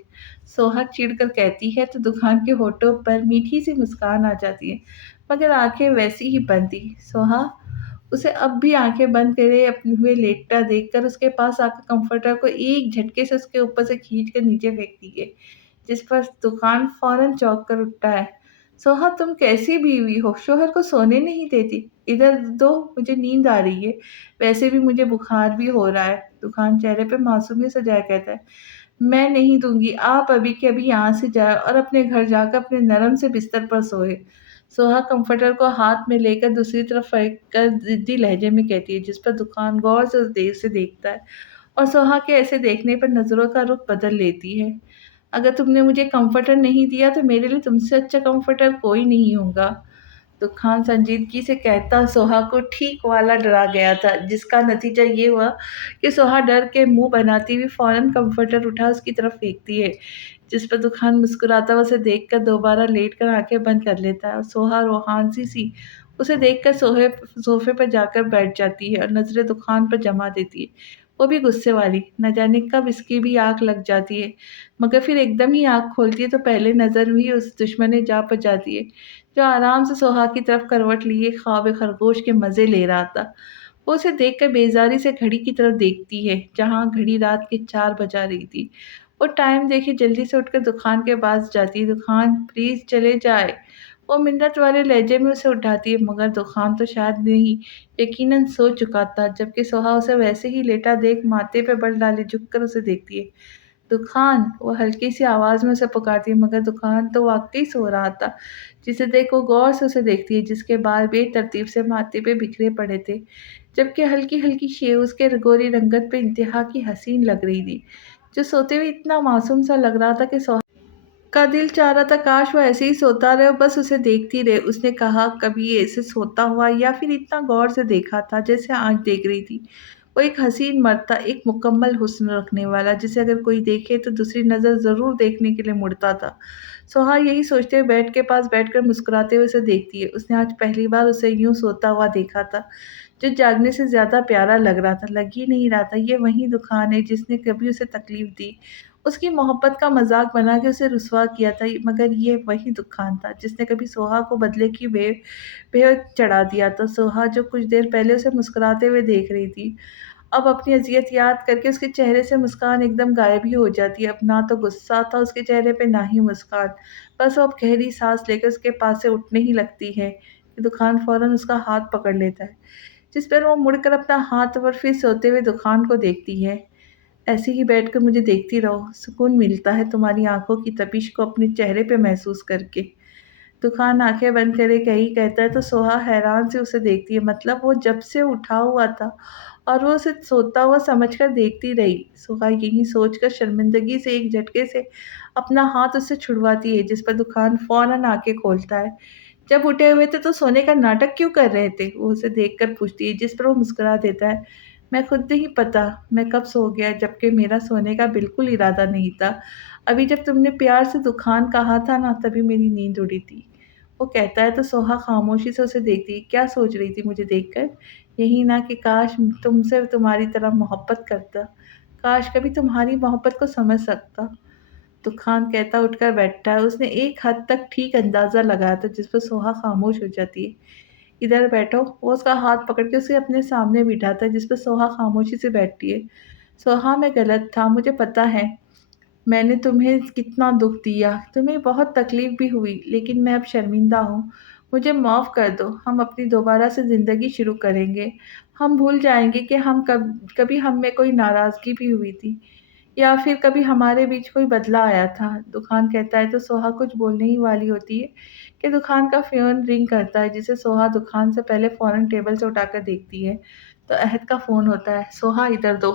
सोहा चिढ़कर कहती है तो दुकान के होठों पर मीठी सी मुस्कान आ जाती है, मगर आँखें वैसी ही बंद थी। सोहा उसे अब भी आँखें बंद करे अपने हुए लेटता देखकर उसके पास आकर कम्फ़र्टर को एक झटके से उसके ऊपर से खींच कर नीचे फेंकती है, जिस पर दुकान फ़ौरन चौंक कर उठता है। सोहा, तुम कैसी बीवी हो? शौहर को सोने नहीं देती। इधर दो, मुझे नींद आ रही है। वैसे भी मुझे बुखार भी हो रहा है। दुकान चेहरे पे मासूमियत सजाए कहता है, मैं नहीं दूँगी। आप अभी के अभी यहाँ से जाएँ और अपने घर जाकर अपने नरम से बिस्तर पर सोएँ। सोहा कंफर्टर को हाथ में लेकर दूसरी तरफ फेंक कर ज़िद्दी लहजे में कहती है, जिस पर दुकान गौर से उसे देखता है और सोहा के ऐसे देखने पर नज़रों का रुख बदल लेती है। अगर तुमने मुझे कंफर्टर नहीं दिया तो मेरे लिए तुमसे अच्छा कंफर्टर कोई नहीं होगा। तो खान संजीदगी से कहता सोहा को ठीक वाला डरा गया था, जिसका नतीजा ये हुआ कि सोहा डर के मुंह बनाती हुई फौरन कंफर्टर उठा उसकी तरफ फेंकती है, जिस पर दुखान मुस्कुराता हुआ उसे देखकर दोबारा लेटकर आंखें बंद कर लेता है और सोहा रोहानसी सी उसे देखकर सोफे पर जाकर बैठ जाती है और नजरें दुखान पर जमा देती है, वो भी गुस्से वाली। न जाने कब इसकी भी आंख लग जाती है, मगर फिर एकदम ही आंख खोलती है तो पहले नजर भी उस दुश्मन जा पर जाती है जो आराम से सोहा की तरफ करवट लिए ख्वाब खरगोश के मज़े ले रहा था। वो उसे देखकर बेजारी से घड़ी की तरफ देखती है, जहाँ घड़ी रात के 4 बजा रही थी। वो टाइम देखे जल्दी से उठकर दुकान के पास जाती है। दुकान प्लीज़ चले जाए। वो मिन्नत वाले लहजे में उसे उठाती है, मगर दुकान तो शायद नहीं, यकीनन सो चुका था, जबकि सोहा उसे वैसे ही लेटा देख माथे पे बल डाले झुककर उसे देखती है। दुखान, वो हल्की सी आवाज़ में उसे पुकारती है, मगर दुखान तो वाक़ई सो रहा था। जिसे देख वो गौर से उसे देखती है, जिसके बाल बेतरतीब से माथे पे बिखरे पड़े थे, जबकि हल्की-हल्की शेव उसके गोरी रंगत पे इंतहा की हसीन लग रही थी, जो सोते हुए इतना मासूम सा लग रहा था कि का दिल चाह रहा था काश वो ऐसे ही सोता रहे और बस उसे देखती रहे। उसने कहा, कभी ऐसे सोता हुआ या फिर इतना गौर से देखा था जैसे आज देख रही थी। वो एक हसीन मर्द था, एक मुकम्मल हुस्न रखने वाला, जिसे अगर कोई देखे तो दूसरी नज़र ज़रूर देखने के लिए मुड़ता था। सोहा यही सोचते हुए बेड के पास बैठकर मुस्कुराते हुए उसे देखती है। उसने आज पहली बार उसे यूं सोता हुआ देखा था, जो जागने से ज़्यादा प्यारा लग रहा था। लग ही नहीं रहा था ये वही दुकान है जिसने कभी उसे तकलीफ दी, उसकी मोहब्बत का मज़ाक बना के उसे रुसवा किया था, मगर ये वही दुकान था जिसने कभी सोहा को बदले की भेंट चढ़ा दिया था। सोहा जो कुछ देर पहले उसे मुस्कुराते हुए देख रही थी, अब अपनी अज़ियत याद करके उसके चेहरे से मुस्कान एकदम गायब ही हो जाती है। अब ना तो गुस्सा था उसके चेहरे पे, ना ही मुस्कान। बस वो अब गहरी साँस लेकर उसके पास से उठने ही लगती है कि दुकान फ़ौरन उसका हाथ पकड़ लेता है, जिस पर वो मुड़कर अपना हाथ और फिर सोते हुए दुकान को देखती है। ऐसे ही बैठकर मुझे देखती रहो, सुकून मिलता है तुम्हारी आँखों की तपिश को अपने चेहरे पे महसूस करके। तूफ़ान आँखें बंद करे कहीं कहता है तो सोहा हैरान से उसे देखती है, मतलब वो जब से उठा हुआ था और वो उसे सोता हुआ समझकर देखती रही। सोहा यही सोचकर शर्मिंदगी से एक झटके से अपना हाथ उससे छुड़वाती है, जिस पर तूफ़ान फ़ौरन आँखें खोलता है। जब उठे हुए थे तो सोने का नाटक क्यों कर रहे थे? वो उसे देखकर पूछती है, जिस पर वो मुस्कुरा देता है। मैं खुद नहीं पता मैं कब सो गया, जबकि मेरा सोने का बिल्कुल इरादा नहीं था। अभी जब तुमने प्यार से दुकान कहा था ना, तभी मेरी नींद उड़ी थी। वो कहता है तो सोहा खामोशी से उसे देखती है। क्या सोच रही थी मुझे देखकर? यही ना कि काश तुमसे तुम्हारी तरह मोहब्बत करता, काश कभी तुम्हारी मोहब्बत को समझ सकता। तो खान कहता उठकर बैठता है। उसने एक हद तक ठीक अंदाज़ा लगाया था, जिस पर सोहा खामोश हो जाती है। इधर बैठो, वो उसका हाथ पकड़ के उसे अपने सामने बिठाता है, जिस पर सोहा खामोशी से बैठती है। सोहा, मैं गलत था, मुझे पता है। मैंने तुम्हें कितना दुःख दिया, तुम्हें बहुत तकलीफ़ भी हुई, लेकिन मैं अब शर्मिंदा हूँ। मुझे माफ़ कर दो, हम अपनी दोबारा से ज़िंदगी शुरू करेंगे। हम भूल जाएँगे कि कभी हम में कोई नाराज़गी भी हुई थी, या फिर कभी हमारे बीच कोई बदला आया था। दुकान कहता है तो सोहा कुछ बोलने ही वाली होती है कि दुकान का फ़ोन रिंग करता है, जिसे सोहा दुकान से पहले फ़ौरन टेबल से उठाकर देखती है। तो अहद का फ़ोन होता है। सोहा, इधर दो।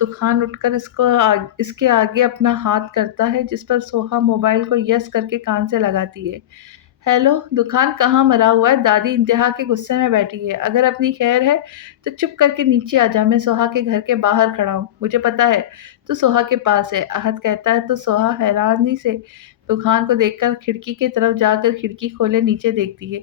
तूफ़ान उठकर इसके आगे अपना हाथ करता है, जिस पर सोहा मोबाइल को यस करके कान से लगाती है। हेलो, दुकान कहाँ मरा हुआ है? दादी इंतहा के गुस्से में बैठी है। अगर अपनी खैर है तो चुप करके नीचे आ जा, मैं सोहा के घर के बाहर खड़ा हूँ। मुझे पता है तू सोहा के पास है। अहद कहता है तो सोहा हैरानी से दुकान को देखकर खिड़की की तरफ जाकर खिड़की खोले नीचे देखती है,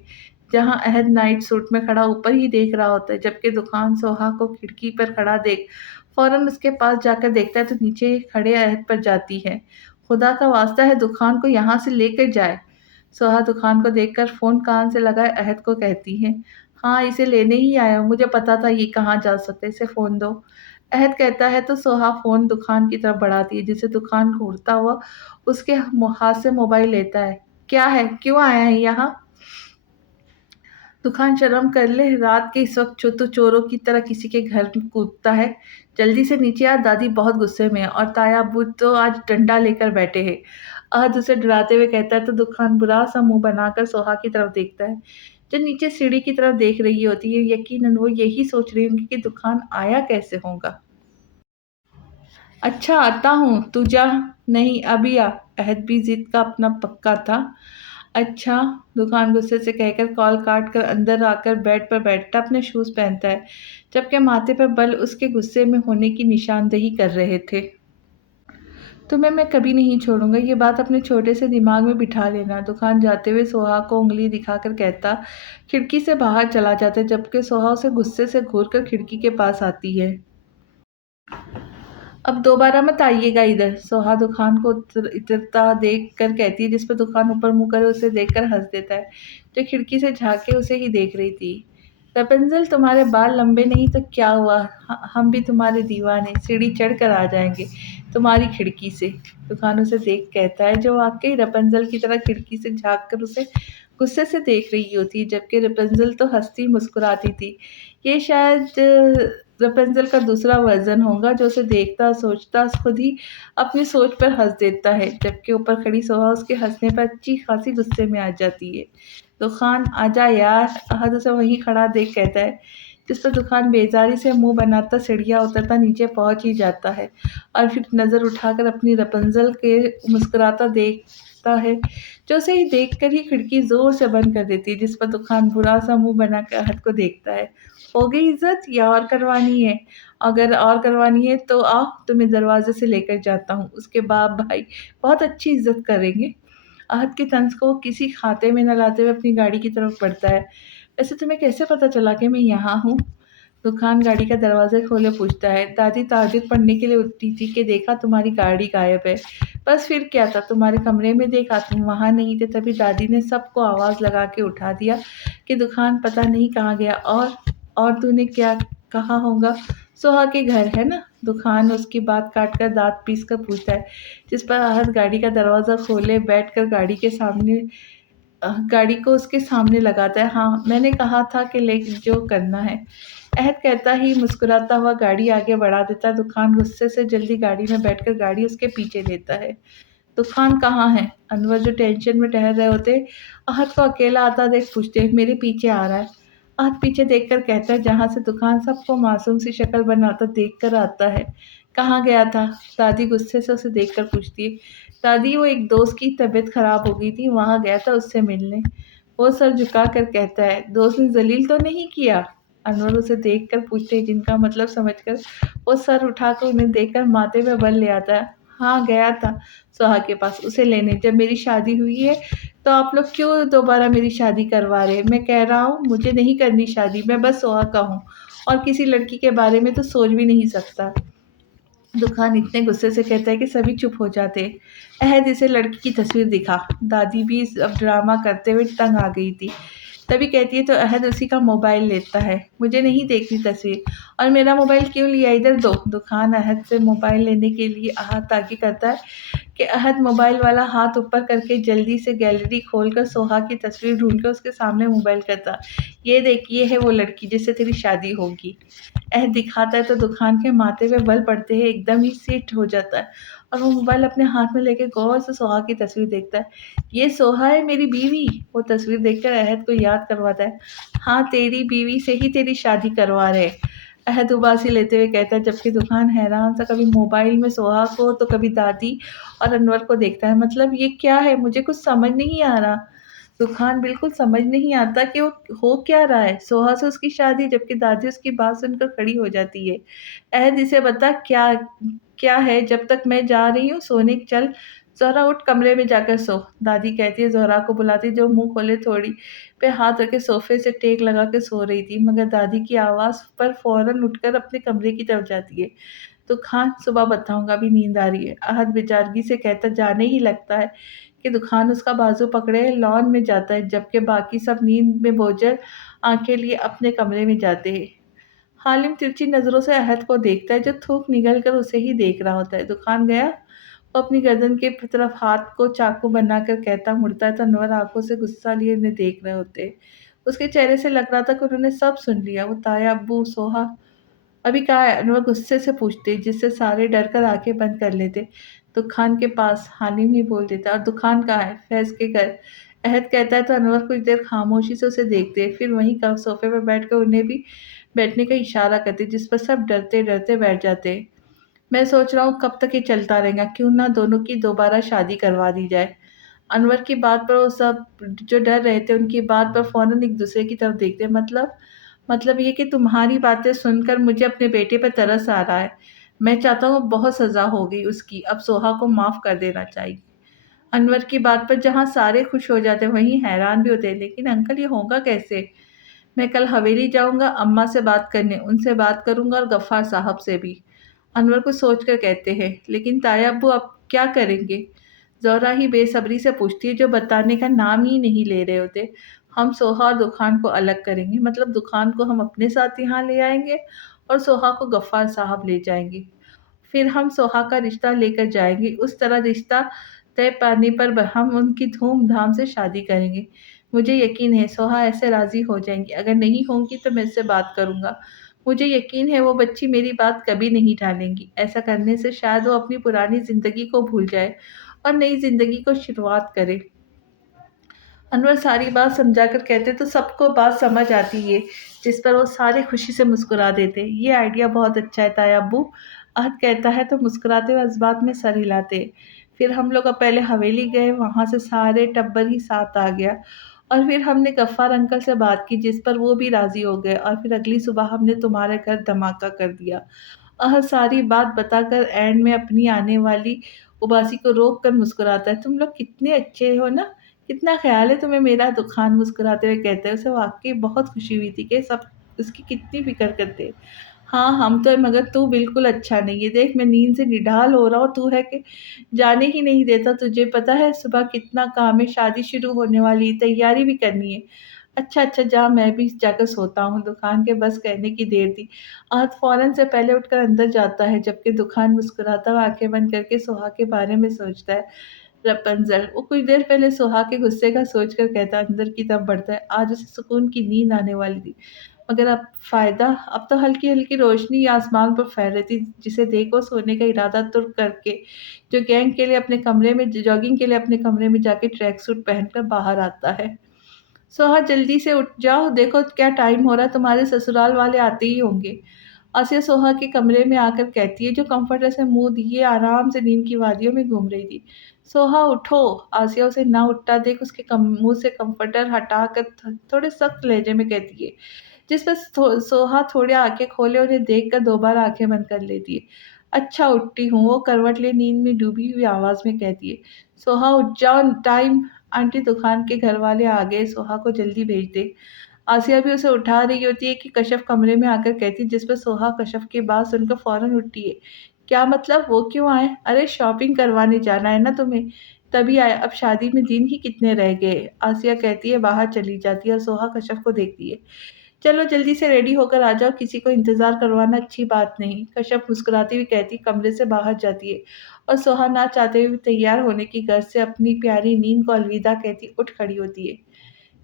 जहाँ अहद नाइट सूट में खड़ा ऊपर ही देख रहा होता है, जबकि दुकान सोहा को खिड़की पर खड़ा देख फ़ौरन उसके पास जाकर देखता है तो नीचे खड़े अहद पर जाती है। खुदा का वास्ता है दुकान को यहाँ से लेकर जाए। सोहा दुकान को देखकर फ़ोन कान से लगाए अहद को कहती है, हाँ, इसे लेने ही आया हूँ, मुझे पता था ये कहाँ जा सकता है, इसे फ़ोन दो। अहद कहता है तो सोहा फ़ोन दुकान की तरफ बढ़ाती है, जिसे दुकान घूरता हुआ उसके हाथ से मोबाइल लेता है। क्या है? क्यों आया है यहाँ? दुकान शर्म कर ले, रात के इस वक़्त तू चोरों की तरह किसी के घर में कूदता है। जल्दी से नीचे आ, दादी बहुत गुस्से में है और ताया अब्बू तो आज डंडा लेकर बैठे हैं। अहद उसे डराते हुए कहता है तो दुखान बुरा-सा मुँह बनाकर सोहा की तरफ देखता है, जो नीचे सीढ़ी की तरफ देख रही होती है। यकीनन वो यही सोच रही होंगी कि दुखान आया कैसे होगा। अच्छा आता हूँ, तू जा। नहीं अभी आ। अहद भी ज़िद का अपना पक्का था। अच्छा, दुकान गुस्से से कहकर कॉल काट कर अंदर आकर बेड पर बैठता अपने शूज़ पहनता है, जबकि माथे पर बल उसके गुस्से में होने की निशानदेही कर रहे थे। तुम्हें मैं कभी नहीं छोड़ूँगा, ये बात अपने छोटे से दिमाग में बिठा लेना। दुकान जाते हुए सोहा को उँगली दिखाकर कहता, खिड़की से बाहर चला जाता है, जबकि सोहा उसे गुस्से से घूरकर खिड़की के पास आती है। अब दोबारा मत आइएगा इधर, सोहा दुखान को इतरता देख कर कहती है, जिस पर दुखान ऊपर मुँह करे उसे देखकर हँस देता है, जो खिड़की से झाँक के उसे ही देख रही थी। रपुंज़ल तुम्हारे बाल लंबे नहीं तो क्या हुआ? हम भी तुम्हारे दीवाने, सीढ़ी चढ़कर आ जाएँगे तुम्हारी खिड़की से। दुखान उसे देख कहता है, जो वाक़ई रपुंज़ल की तरह खिड़की से झाँक कर उसे गुस्से से देख रही होती, जबकि रपुंज़ल तो हँसती मुस्कुराती थी। ये शायद रपुंज़ल का दूसरा वर्ज़न होगा, जो उसे देखता, सोचता, खुद ही अपनी सोच पर हँस देता है, जबकि ऊपर खड़ी सोहा उसके हँसने पर अच्छी-खासी गुस्से में आ जाती है। दुखान आजा यार, अहद उसे वहीं खड़ा देख कहता है, जिस पर दुखान बेज़ारी से मुँह बनाता सीढ़ियाँ उतरता नीचे पहुँच ही जाता है और फिर नज़र उठाकर अपनी रपुंज़ल के मुस्कुराता देखता है, जो उसे ही देखकर ही खिड़की ज़ोर से बंद कर देती है, जिस पर दुखान बुरा-सा मुँह बनाकर अहद को देखता है। हो गई इज़्ज़त या और करवानी है? अगर और करवानी है तो आओ, तुम्हें दरवाज़े से लेकर जाता हूँ, उसके बाप भाई बहुत अच्छी इज़्ज़त करेंगे। अहद के तंज को किसी खाते में न लाते हुए अपनी गाड़ी की तरफ बढ़ता है। वैसे तुम्हें कैसे पता चला कि मैं यहाँ हूँ? दुकान गाड़ी का दरवाज़ा खोले पूछता है। दादी ताज्जुब पढ़ने के लिए उठी थी कि देखा तुम्हारी गाड़ी गायब है। बस फिर क्या था, तुम्हारे कमरे में देखा, तुम वहाँ नहीं थे, तभी दादी ने सबको आवाज़ लगा के उठा दिया कि दुकान पता नहीं कहाँ गया। और तूने क्या कहा होगा? सोहा के घर है ना? दुकान उसकी बात काट कर दाँत पीस कर पूछता है, जिस पर अहद गाड़ी का दरवाज़ा खोले बैठकर गाड़ी को उसके सामने लगाता है। हाँ, मैंने कहा था कि ले जो करना है। अहद कहता ही मुस्कुराता हुआ गाड़ी आगे बढ़ा देता है। दुखान गुस्से से जल्दी गाड़ी में बैठकर गाड़ी उसके पीछे लेता है। दुखान कहाँ है? अनवर जो टेंशन में ठहर रहे होते, अहद को अकेला आता देख पूछते, मेरे पीछे आ रहा है। अहद पीछे देखकर कहता है, जहाँ से दुखान सबको मासूम सी शक्ल बनाता देखकर आता है। कहाँ गया था? दादी गुस्से से उसे देखकर पूछती है। दादी, वो एक दोस्त की तबीयत खराब हो गई थी, वहाँ गया था उससे मिलने। वो सर झुकाकर कहता है, दोस्त ने ज़लील तो नहीं किया? अनवर उसे देखकर पूछते हैं, जिनका मतलब समझकर वो सर उठाकर उन्हें देखकर माथे पे बल ले आता है। हाँ, गया था सोहा के पास उसे लेने। जब मेरी शादी हुई है तो आप लोग क्यों दोबारा मेरी शादी करवा रहे हैं? मैं कह रहा हूँ मुझे नहीं करनी शादी, मैं बस सोहा का हूँ और किसी लड़की के बारे में तो सोच भी नहीं सकता। दुखान इतने गुस्से से कहता है कि सभी चुप हो जाते हैं। अहद इसे लड़की की तस्वीर दिखा। दादी भी अब ड्रामा करते हुए तंग आ गई थी। तभी कहती है तो अहद उसी का मोबाइल लेता है। मुझे नहीं देखनी तस्वीर। और मेरा मोबाइल क्यों लिया? इधर दो। दुखान अहद से मोबाइल लेने के लिए हाथ आगे करता है कि अहद मोबाइल वाला हाथ ऊपर करके जल्दी से गैलरी खोलकर सोहा की तस्वीर ढूंढकर उसके सामने मोबाइल करता। ये देखिए है वो लड़की जिससे तेरी शादी होगी। अहद दिखाता है तो दुकान के माथे पे बल पड़ते हैं, एकदम ही सेट हो जाता है और वो मोबाइल अपने हाथ में लेके गौर से सोहा की तस्वीर देखता है। ये सोहा है मेरी बीवी। वो तस्वीर देखकर अहद को याद करवाता है। हाँ, तेरी बीवी से ही तेरी शादी करवा रहे। अहद उबासी लेते हुए कहता है, जबकि दुकान हैरान सा कभी मोबाइल में सोहा को तो कभी दादी और अनवर को देखता है। मतलब ये क्या है? मुझे कुछ समझ नहीं आ रहा। दुखान बिल्कुल समझ नहीं आता कि वो हो क्या रहा है। सोहा से उसकी शादी, जबकि दादी उसकी बात सुनकर खड़ी हो जाती है। अहद इसे बता क्या क्या है? जब तक मैं जा रही हूँ सोने चल। ज़रा उठ कमरे में जाकर सो। दादी कहती है ज़ोहरा को बुलाती, जो मुँह खोले थोड़ी पे हाथ रखे सोफ़े से टेक लगा के सो रही थी, मगर दादी की आवाज़ पर फ़ौरन उठकर अपने कमरे की तरफ जाती है। तो खान सुबह बताऊँगा, अभी नींद आ रही है। अहद बेचारगी से कहता जाने ही लगता है कि दुखान उसका बाजू पकड़े लॉन में जाता है, जबकि बाकी सब नींद में बोझल आँखें लिए अपने कमरे में जाते हैं। हालिम तिरछी नज़रों से अहद को देखता है, जो थूक निगल कर उसे ही देख रहा होता है। दुकान गया? वो अपनी गर्दन की तरफ हाथ को चाकू बनाकर कहता मुड़ता है तो अनवर आँखों से गुस्सा लिए उन्हें देख रहे होते हैं। उसके चेहरे से लग रहा था कि उन्होंने सब सुन लिया। वो ताया, अब्बू, सोहा अभी कहाँ है? अनवर गुस्से से पूछते, जिससे सारे डर कर आँखें बंद कर लेते। दुकान के पास, हालिम ही बोल देता है। और दुकान कहाँ है? फैज़ के घर। अहद कहता है तो अनवर कुछ देर खामोशी से उसे देखते, फिर वहीं का सोफ़े पे बैठकर उन्हें भी बैठने का इशारा करते, जिस पर सब डरते-डरते बैठ जाते। मैं सोच रहा हूँ कब तक ये चलता रहेगा, क्यों ना दोनों की दोबारा शादी करवा दी जाए। अनवर की बात पर वो सब जो डर रहे थे, उनकी बात पर फ़ौरन एक-दूसरे की तरफ देखते। मतलब ये कि तुम्हारी बातें सुनकर मुझे अपने बेटे पर तरस आ रहा है। मैं चाहता हूँ बहुत सज़ा हो गई उसकी, अब सोहा को माफ़ कर देना चाहिए। अनवर की बात पर जहाँ सारे खुश हो जाते, वहीं हैरान भी होते हैं, लेकिन अंकल ये होगा कैसे? मैं कल हवेली जाऊँगा अम्मा से बात करने, उनसे बात करूँगा और गफ़्फ़ार साहब से भी। अनवर कुछ सोचकर कहते हैं, लेकिन ताया अब्बू अब क्या करेंगे? ज़ोहरा ही बेसब्री से पूछती है, जो बताने का नाम ही नहीं ले रहे होते। हम सोहा और दुकान को अलग करेंगे, मतलब दुकान को हम अपने साथ यहाँ ले आएँगे और सोहा को गफ़्फ़ार साहब ले जाएँगे। फिर हम सोहा का रिश्ता लेकर जाएँगे, उस तरह रिश्ता तय पाने पर हम उनकी धूम-धाम से शादी करेंगे। मुझे यकीन है सोहा ऐसे राज़ी हो जाएँगी, अगर नहीं होंगी तो मैं इससे बात करूँगा। मुझे यकीन है वो बच्ची मेरी बात कभी नहीं टालेंगी। ऐसा करने से शायद वो अपनी पुरानी ज़िंदगी को भूल जाए और नई ज़िंदगी को शुरुआत करे। अनवर सारी बात समझाकर कहते तो सबको बात समझ आती है, जिस पर वो सारे खुशी से मुस्कुरा देते। ये आइडिया बहुत अच्छा है ताया अब्बू, अहद कहता है तो मुस्कुराते हुए इस बात में सर हिलाते। फिर हम लोग अब पहले हवेली गए, वहाँ से सारे टब्बर ही साथ आ गया और फिर हमने गफ्फार अंकल से बात की, जिस पर वो भी राज़ी हो गए और फिर अगली सुबह हमने तुम्हारे घर धमाका कर दिया। सारी बात बताकर एंड में अपनी आने वाली उबासी को रोक कर मुस्कुराता है। तुम लोग कितने अच्छे हो ना, कितना ख़्याल है तुम्हें मेरा दुकान, मुस्कुराते हुए कहते हैं। उसे वाक़ई बहुत खुशी हुई थी कि सब उसकी कितनी फ़िक्र करते। हाँ, हम तो हैं मगर तू बिल्कुल अच्छा नहीं है। देख मैं नींद से निढाल हो रहा हूँ, तू है कि जाने ही नहीं देता। तुझे पता है सुबह कितना काम है, शादी शुरू होने वाली है, तैयारी भी करनी है। अच्छा, अच्छा जा मैं भी जाकर सोता हूँ, दुकान के बस कहने की देर थी। आहत फ़ौरन से पहले उठकर अंदर जाता है, जबकि दुकान मुस्कुराता हुआ आँखें बंद करके सोहा के बारे में सोचता है। रपुंज़ल, वो कुछ देर पहले सोहा के गुस्से का सोचकर कहता अंदर की तरफ बढ़ता है। आज उसे सुकून की नींद आने वाली थी, मगर अब तो हल्की-हल्की रोशनी आसमान पर फैल रही थी, जिसे देख वो सोने का इरादा तुर्क करके जॉगिंग के लिए अपने कमरे में जाके ट्रैक सूट पहनकर बाहर आता है। सोहा जल्दी से उठ जाओ, देखो क्या टाइम हो रहा है, तुम्हारे ससुराल वाले आते ही होंगे। आसिया सोहा के कमरे में आकर कहती है, जो कम्फर्टर से मुँह दिए आराम से नींद की वादियों में घूम रही थी। सोहा उठो, आसिया उसे ना उठता देख उसके मुँह से कम्फर्टर हटाकर थोड़े सख्त लहजे में कहती है, जिस पर सोहा थोड़ी आँखें खोले उन्हें देखकर दोबारा आँखें बंद कर लेती है। अच्छा उठती हूँ, वो करवट लिए नींद में डूबी हुई आवाज़ में कहती है। सोहा उठ जाओ, टाइम आंटी दुकान के घरवाले आ गए, सोहा को जल्दी भेज दे। आसिया भी उसे उठा रही होती है कि कशफ कमरे में आकर कहती है, जिस पर सोहा कशफ की बात सुनकर फ़ौरन उठती है। क्या मतलब वो क्यों आए? अरे शॉपिंग करवाने जाना है ना तुम्हें, तभी आए, अब शादी में दिन ही कितने रह गए। आसिया कहती है बाहर चली जाती है और सोहा कशफ को देखती है। चलो जल्दी से रेडी होकर आ जाओ, किसी को इंतज़ार करवाना अच्छी बात नहीं। कश्यप मुस्कुराती हुई कहती कमरे से बाहर जाती है और सोहा ना चाहते हुए भी तैयार होने की गर्ज से अपनी प्यारी नींद को अलविदा कहती उठ खड़ी होती है।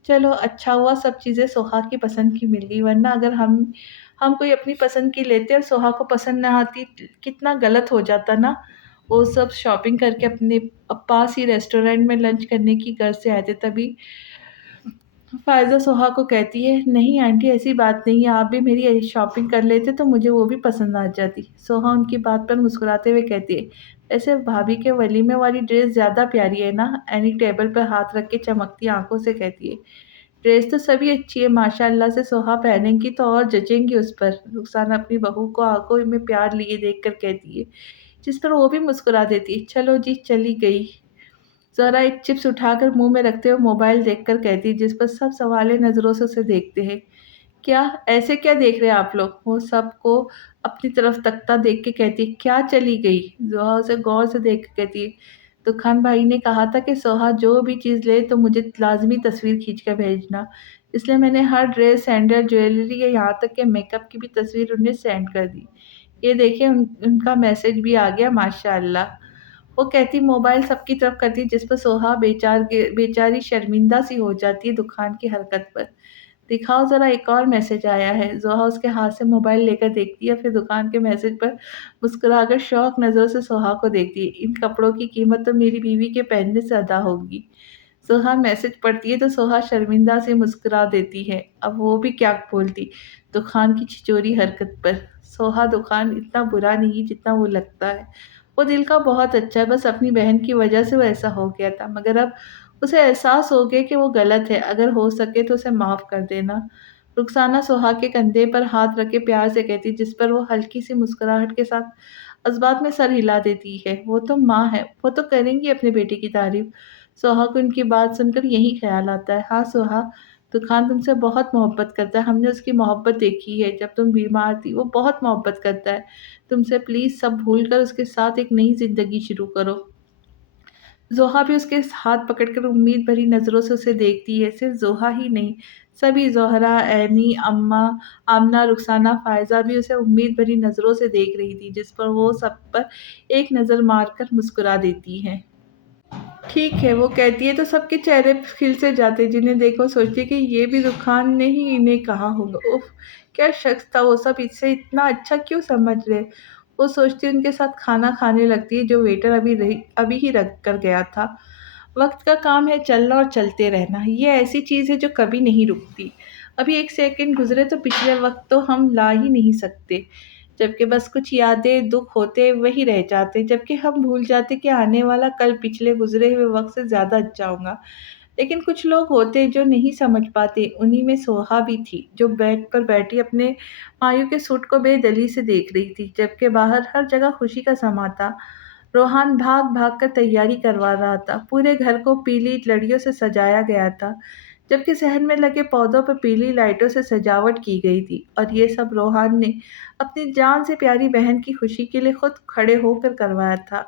चलो अच्छा हुआ सब चीज़ें सोहा की पसंद की मिल गई, वरना अगर हम कोई अपनी पसंद की लेते और सोहा को पसंद ना आती, कितना गलत हो जाता ना। वो सब शॉपिंग करके अपने पास ही रेस्टोरेंट में लंच करने की गर्ज से आए थे, तभी फ़ायज़ा सोहा को कहती है, "नहीं आंटी ऐसी बात नहीं है, आप भी मेरी शॉपिंग कर लेते तो मुझे वो भी पसंद आ जाती।" सोहा उनकी बात पर मुस्कुराते हुए कहती है, "वैसे भाभी के वलीमे वाली ड्रेस ज़्यादा प्यारी है ना?" एनी टेबल पर हाथ रख के चमकती आँखों से कहती है, "ड्रेस तो सभी अच्छी है माशाअल्लाह से, सोहा पहनेंगी तो और जचेंगी उस पर।" रुखसाना अपनी बहू को आँखों में प्यार लिए देखकर कहती है, जिस पर वो भी मुस्कुरा देती है, "चलो जी, चली गई।" ज़रा एक चिप्स उठाकर मुँह में रखते हुए मोबाइल देखकर कहती, जिस पर सब सवालिया नज़रों से उसे देखते हैं। "क्या? ऐसे क्या देख रहे हैं आप लोग?" वो सबको अपनी तरफ तकता देख के कहती है, "क्या चली गई?" ज़ोहा उसे गौर से देख के कहती है, "दुकान भाई ने कहा था कि सोहा जो भी चीज़ ले तो मुझे लाज़मी तस्वीर खींच कर भेजना। इसलिए मैंने हर ड्रेस, सैंडल, ज्वेलरी या यहाँ तक कि मेकअप की भी तस्वीर उन्हें सेंड कर दी। ये देखिए उनका मैसेज भी आ गया माशाअल्लाह।" वो कहती मोबाइल सबकी तरफ करती, जिस पर सोहा बेचारी शर्मिंदा सी हो जाती है दुकान की हरकत पर। दिखाओ ज़रा, एक और मैसेज आया है। ज़ोहा उसके हाथ से मोबाइल लेकर देखती है, फिर दुकान के मैसेज पर मुस्कुराकर शौक नज़रों से सोहा को देखती है। इन कपड़ों की कीमत तो मेरी बीवी के पहनने से अदा होगी। सोहा मैसेज पढ़ती है तो सोहा शर्मिंदा से मुस्कुरा देती है। अब वो भी क्या बोलती, दुकान की छिचोरी हरकत पर। सोहा दुकान इतना बुरा नहीं जितना वो लगता है। वो दिल का बहुत अच्छा है, बस अपनी बहन की वजह से वो ऐसा हो गया था। मगर अब उसे एहसास हो गया कि वो गलत है। अगर हो सके तो उसे माफ़ कर देना। रुखसाना सोहा के कंधे पर हाथ रख के प्यार से कहती, जिस पर वो हल्की सी मुस्कुराहट के साथ इस्बात में सर हिला देती है। वो तो माँ है, वो तो करेंगी अपने बेटे की तारीफ़। सोहा को उनकी बात सुनकर यही ख़्याल आता है। हाँ सोहा, तूफ़ान तुमसे बहुत मोहब्बत करता है। हमने उसकी मोहब्बत देखी है, जब तुम बीमार थी। वो बहुत मोहब्बत करता है तुमसे। प्लीज़ सब भूल कर उसके साथ एक नई ज़िंदगी शुरू करो। ज़ोहा भी उसके हाथ पकड़कर उम्मीद भरी नज़रों से उसे देखती है। सिर्फ़ ज़ोहा ही नहीं, सभी ज़ोहरा, ऐनी, अम्मा, आमना, रुखसाना, फ़ायज़ा भी उसे उम्मीद भरी नज़रों से देख रही थी, जिस पर वो सब पर एक नज़र मारकर मुस्कुरा देती है। ठीक है, वो कहती है तो सबके चेहरे खिल से जाते, जिन्हें देखो सोचती है कि ये भी रुखान ने ही इन्हें कहा होगा। उफ़! क्या शख़्स था वो, सब इससे इतना अच्छा क्यों समझ रहे? वो सोचती है, उनके साथ खाना खाने लगती है जो वेटर अभी ही रख कर गया था। वक़्त का काम है चलना और चलते रहना। ये ऐसी चीज़ है जो कभी नहीं रुकती। अभी 1 सेकंड गुज़रे तो पिछले वक़्त तो हम ला ही नहीं सकते। जबकि बस कुछ यादें, दुःख होते वही रह जाते, जबकि हम भूल जाते कि आने वाला कल पिछले गुज़रे हुए वक़्त से ज़्यादा अच्छा होगा। लेकिन कुछ लोग होते हैं जो नहीं समझ पाते, उन्हीं में सोहा भी थी, जो बेड पर बैठी अपने मायूं के सूट को बेदिली से देख रही थी, जबकि बाहर हर जगह खुशी का समा था। रोहान भाग-भाग कर तैयारी करवा रहा था, पूरे घर को पीली लड़ियों से सजाया गया था, जबकि शहर में लगे पौधों पर पीली लाइटों से सजावट की गई थी। और ये सब रोहान ने अपनी जान से प्यारी बहन की खुशी के लिए खुद खड़े होकर करवाया था।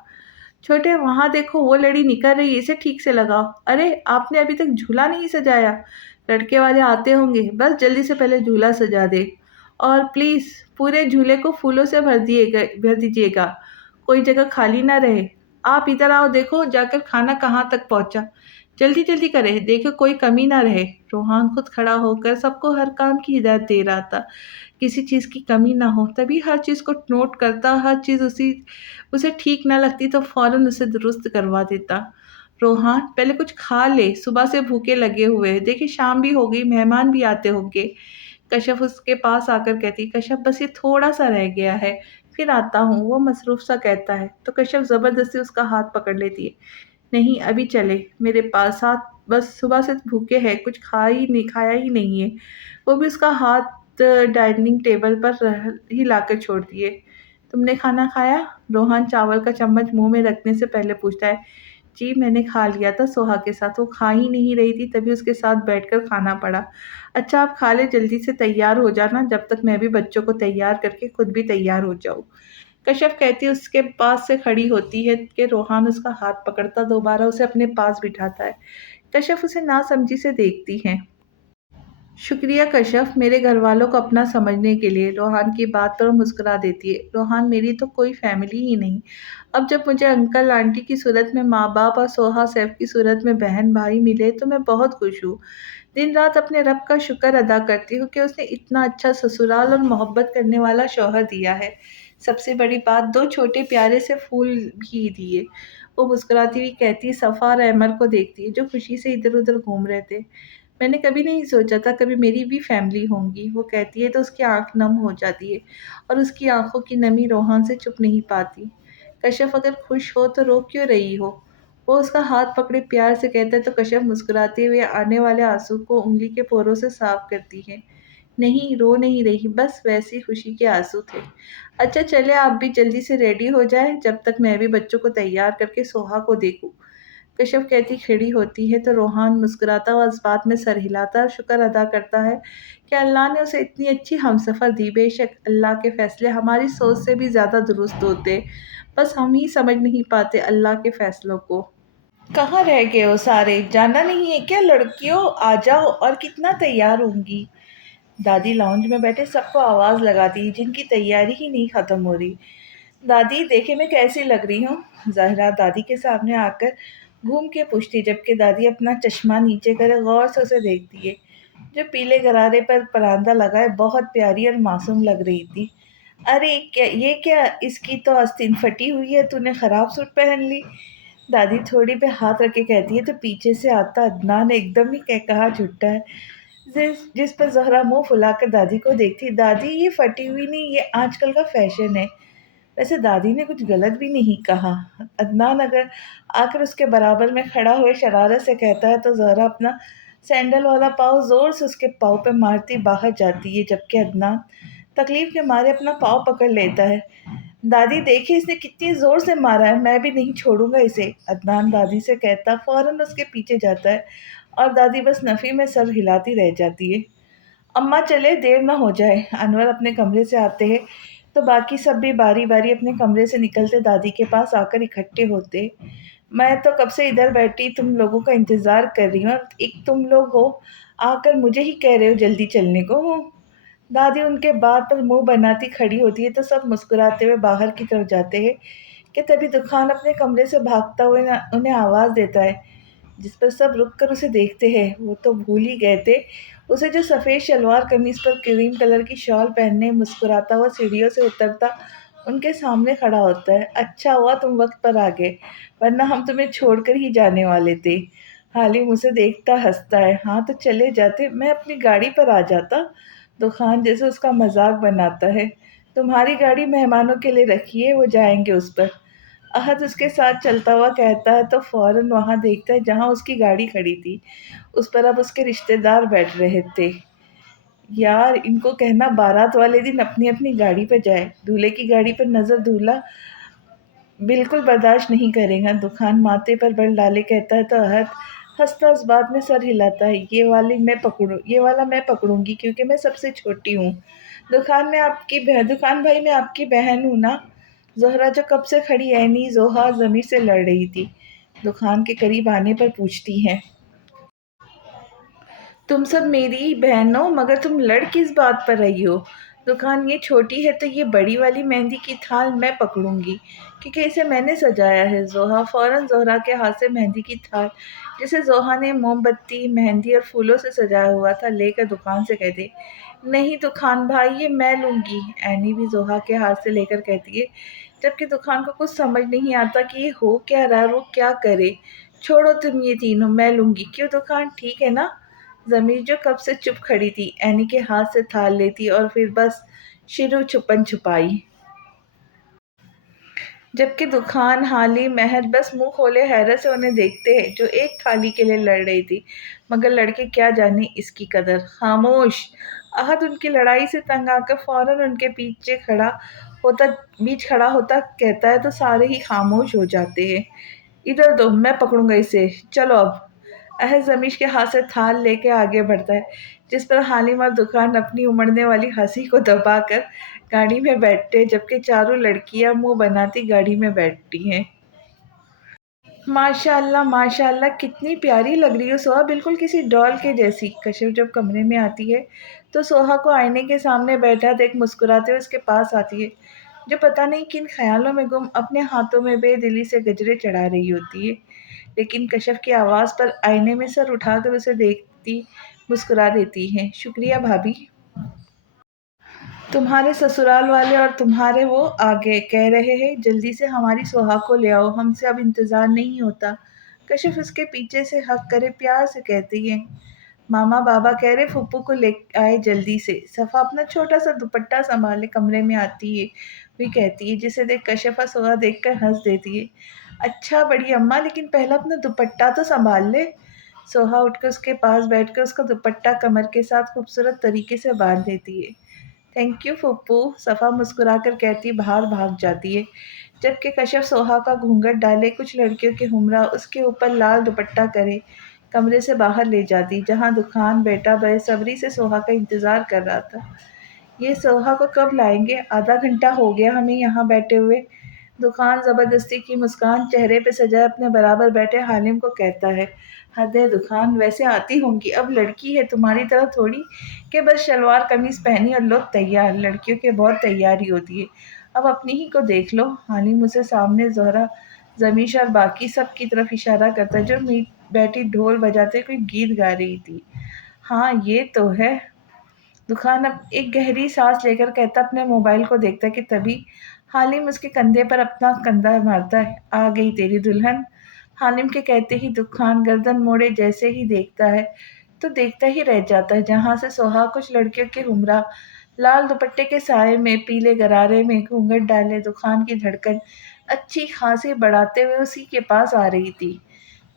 छोटे, वहाँ देखो वो लड़ी निकल रही है, इसे ठीक से लगाओ। अरे, आपने अभी तक झूला नहीं सजाया। लड़के वाले आते होंगे, बस जल्दी से पहले झूला सजा दे। और प्लीज़ पूरे झूले को फूलों से भर दीजिएगा, कोई जगह खाली ना रहे। आप इधर आओ, देखो जाकर खाना कहाँ तक पहुँचा। जल्दी जल्दी करें, देखो कोई कमी ना रहे। रोहान खुद खड़ा होकर सबको हर काम की हिदायत दे रहा था, किसी चीज़ की कमी ना हो। तभी हर चीज़ को नोट करता, हर चीज़ उसे ठीक ना लगती तो फ़ौरन उसे दुरुस्त करवा देता। रोहान, पहले कुछ खा ले, सुबह से भूखे लगे हुए हैं। देखिए शाम भी हो गई, मेहमान भी आते होंगे। कश्यप उसके पास आकर कहती, कश्यप बस ये थोड़ा-सा रह गया है, फिर आता हूँ, वो मसरूफ़ सा कहता है। तो कश्यप ज़बरदस्ती उसका हाथ पकड़ लेती है। नहीं, अभी चले मेरे पास, साथ बस सुबह से भूखे हैं, कुछ खाया ही नहीं है। वो भी उसका हाथ डाइनिंग टेबल पर ही लाकर छोड़ दिए। तुमने खाना खाया? रोहन चावल का चम्मच मुँह में रखने से पहले पूछता है। जी, मैंने खा लिया था सोहा के साथ, वो खा ही नहीं रही थी तभी उसके साथ बैठकर खाना पड़ा। अच्छा आप खा लें, जल्दी से तैयार हो जाना, जब तक मैं भी बच्चों को तैयार करके खुद भी तैयार हो जाऊँ। कश्यप कहती उसके पास से खड़ी होती है कि रोहान उसका हाथ पकड़ता दोबारा उसे अपने पास बिठाता है। कश्यप उसे नासमझी से देखती है। शुक्रिया कश्यप, मेरे घरवालों को अपना समझने के लिए। रोहान की बात पर वो मुस्कुरा देती है। रोहान, मेरी तो कोई फैमिली ही नहीं। अब जब मुझे अंकल आंटी की सूरत में माँ-बाप और सोहा सैफ की सूरत में बहन-भाई मिले तो मैं बहुत खुश हूँ। दिन-रात अपने रब का शुक्र अदा करती हूँ कि उसने इतना अच्छा ससुराल और मोहब्बत करने वाला शौहर दिया है। सबसे बड़ी बात, 2 छोटे प्यारे से फूल भी दिए। वो मुस्कुराती हुई कहती है, सफ़ा और अहमर को देखती है जो खुशी से इधर-उधर घूम रहे थे। मैंने कभी नहीं सोचा था कभी मेरी भी फैमिली होंगी, वो कहती है तो उसकी आँख नम हो जाती है और उसकी आँखों की नमी रोहान से छुप नहीं पाती। कश्यप, अगर खुश हो तो रो क्यों रही हो? वो उसका हाथ पकड़े प्यार से कहता है तो कश्यप मुस्कुराते हुए आने वाले आंसू को उँगली के पोरों से साफ करती है। नहीं, रो नहीं रही, बस वैसी खुशी के आंसू थे। अच्छा चले, आप भी जल्दी से रेडी हो जाएँ, जब तक मैं भी बच्चों को तैयार करके सोहा को देखूँ। कश्यप कहती खड़ी होती है तो रोहान मुस्कुराता हुआ इस बात में सर हिलाता और शुक्र अदा करता है कि अल्लाह ने उसे इतनी अच्छी हमसफ़र दी। बेशक अल्लाह के फ़ैसले हमारी सोच से भी ज़्यादा दुरुस्त होते, बस हम ही समझ नहीं पाते अल्लाह के फ़ैसलों को। कहाँ रह गए हो सारे? जाना नहीं है क्या लड़कियों? आ जाओ, और कितना तैयार होंगी? दादी लाउंज में बैठे सबको आवाज़ लगा दी, जिनकी तैयारी ही नहीं ख़त्म हो रही। दादी देखे मैं कैसी लग रही हूँ? ज़ाहिरा दादी के सामने आकर घूम के पूछती, जबकि दादी अपना चश्मा नीचे करे गौर से उसे देखती है। जो पीले गरारे पर परांदा लगाए बहुत प्यारी और मासूम लग रही थी। अरे क्या ये क्या, इसकी तो आस्तीन फटी हुई है, तूने खराब सूट पहन ली। दादी थोड़ी पे हाथ रख के कहती है तो पीछे से आता अदनान एकदम ही कह कहा छुट्टा है, जिस पर जहरा मुंह फुलाकर दादी को देखती। दादी ये फटी हुई नहीं, ये आजकल का फैशन है। वैसे दादी ने कुछ गलत भी नहीं कहा। अदनान अगर आकर उसके बराबर में खड़ा हुए शरारत से कहता है तो जहरा अपना सैंडल वाला पाँव जोर से उसके पाँव पे मारती बाहर जाती है, जबकि अदनान तकलीफ के मारे अपना पाँव पकड़ लेता है। दादी देखिए इसने कितनी जोर से मारा है, मैं भी नहीं छोड़ूंगा इसे, अदनान दादी से कहता फौरन उसके पीछे जाता है और दादी बस नफ़ी में सर हिलाती रह जाती है। अम्मा चले देर ना हो जाए। अनवर अपने कमरे से आते हैं तो बाकी सब भी बारी बारी अपने कमरे से निकलते दादी के पास आकर इकट्ठे होते। मैं तो कब से इधर बैठी तुम लोगों का इंतज़ार कर रही हूँ और एक तुम लोग हो आकर मुझे ही कह रहे हो जल्दी चलने को। दादी उनके बात पर मुंह बनाती खड़ी होती है तो सब मुस्कुराते हुए बाहर की तरफ जाते हैं कि तभी दुकान अपने कमरे से भागता हुए उन्हें आवाज़ देता है, जिस पर सब रुक कर उसे देखते हैं। वो तो भूल ही गए थे उसे, जो सफ़ेद शलवार कमीज़ पर क्रीम कलर की शॉल पहनने मुस्कुराता हुआ सीढ़ियों से उतरता उनके सामने खड़ा होता है। अच्छा हुआ तुम वक्त पर आ गए, वरना हम तुम्हें छोड़कर ही जाने वाले थे। हालिम उसे देखता हंसता है। हाँ तो चले जाते, मैं अपनी गाड़ी पर आ जाता। दुकान जैसे उसका मजाक बनाता है। तुम्हारी गाड़ी मेहमानों के लिए रखी है, वो जाएंगे उस पर। अहद उसके साथ चलता हुआ कहता है तो फौरन वहाँ देखता है जहाँ उसकी गाड़ी खड़ी थी, उस पर अब उसके रिश्तेदार बैठ रहे थे। यार इनको कहना बारात वाले दिन अपनी अपनी गाड़ी पर जाए, दूल्हे की गाड़ी पर नजर दूल्हा बिल्कुल बर्दाश्त नहीं करेगा। दुकान माथे पर बल डाले कहता है तो अहद हंसता इस बात में सर हिलाता है, ये वाला मैं पकड़ूंगी क्योंकि मैं सबसे छोटी हूँ। दुकान भाई मैं आपकी बहन हूँ ना। जोहरा जो कब से खड़ी ऐनी जोहा जमीर से लड़ रही थी, दुकान के करीब आने पर पूछती है, तुम सब मेरी ही बहन हो, मगर तुम लड़ किस बात पर रही हो। दुकान ये छोटी है तो ये बड़ी वाली मेहंदी की थाल मैं पकड़ूंगी क्योंकि इसे मैंने सजाया है। जोहा फौरन जोहरा के हाथ से मेहंदी की थाल, जिसे जोहा ने मोमबत्ती मेहंदी और फूलों से सजाया हुआ था, लेकर दुकान से कहते, नहीं दुकान भाई ये मैं लूँगी। ऐनी भी जोहा के हाथ से लेकर कहती है, जबकि दुकान को कुछ समझ नहीं आता कि ये हो क्या रहा, वो क्या करे। छोड़ो तुम ये तीनों, मैं लूँगी। क्यों दुकान ठीक है ना। ज़मीर जो कब से चुप खड़ी थी एनी के हाथ से थाल लेती और फिर बस शुरू छुपन छुपाई, जबकि दुकान हाली महज बस मुंह खोले हैरत से उन्हें देखते हैं जो एक थाली के लिए लड़ रही थी, मगर लड़के क्या जाने इसकी कदर। खामोश। अहद उनकी लड़ाई से तंग आकर फौरन उनके पीछे होता खड़ा होता कहता है तो सारे ही खामोश हो जाते हैं। इधर दो, मैं पकड़ूंगा इसे, चलो अब। अहद जमीश के हाथ से थाल लेके आगे बढ़ता है, जिस पर हालिम और दुकान अपनी उमड़ने वाली हंसी को दबाकर गाड़ी में बैठते हैं, जबकि चारों लड़कियां मुंह बनाती गाड़ी में बैठती हैं। माशाल्लाह माशाल्लाह कितनी प्यारी लग रही हो सोहा, बिल्कुल किसी डॉल के जैसी। कशिफ जब कमरे में आती है तो सोहा को आईने के सामने बैठा देख मुस्कुराते हुए उसके पास आती है, जो पता नहीं किन ख्यालों में गुम अपने हाथों में बेदिली से गजरे चढ़ा रही होती है। लेकिन कशिफ की आवाज़ पर आईने में सर उठाकर उसे देखती मुस्कुरा देती है। शुक्रिया भाभी, तुम्हारे ससुराल वाले और तुम्हारे वो आगे कह रहे हैं जल्दी से हमारी सुहा को ले आओ, हमसे अब इंतज़ार नहीं होता। कशिफ उसके पीछे से हक करे प्यार से कहती है, मामा बाबा कह रहे फुप्पू को ले आए जल्दी से। सफ़ा अपना छोटा सा दुपट्टा संभाले कमरे में आती है, हुई कहती है, जिसे देख कशिफा सुहा देखकर हंस देती है। अच्छा बड़ी अम्मा, लेकिन पहला अपना दुपट्टा तो संभाल ले। सोहा उठकर उसके पास बैठकर उसका दुपट्टा कमर के साथ खूबसूरत तरीके से बांध देती है। थैंक यू फुप्पू, सफ़ा मुस्कुराकर कहती बाहर भाग जाती है, जबकि कशिफ सोहा का घूंघट डाले कुछ लड़कियों के हमरा उसके ऊपर लाल दुपट्टा करे कमरे से बाहर ले जाती, जहाँ दुकान बेटा बेसब्री से सोहा का इंतज़ार कर रहा था। ये सोहा को कब लाएंगे, आधा घंटा हो गया हमें यहाँ बैठे हुए। दुकान ज़बरदस्ती की मुस्कान चेहरे पे सजाए अपने बराबर बैठे हालिम को कहता है। हद है दुकान, वैसे आती होंगी, अब लड़की है तुम्हारी तरह थोड़ी कि बस शलवार कमीज़ पहनी और लोग तैयार। लड़कियों की बहुत तैयारी होती है, अब अपनी ही को देख लो। हालिम उसे सामने जोहरा जमीश और बाकी सब की तरफ इशारा करता है, जो मीट बैठी ढोल बजाते कोई गीत गा रही थी। हाँ, ये तो है। दुखान अब एक गहरी सांस लेकर कहता अपने मोबाइल को देखता है कि तभी हालिम उसके कंधे पर अपना कंधा मारता है। आ गई तेरी दुल्हन। हालिम के कहते ही दुखान गर्दन मोड़े जैसे ही देखता है तो देखता ही रह जाता है। जहाँ से सोहा कुछ लड़कियों के हुमरा लाल दुपट्टे के साए में पीले गरारे में घूंघट डाले दुखान की धड़कन अच्छी खासी बढ़ाते हुए उसी के पास आ रही थी।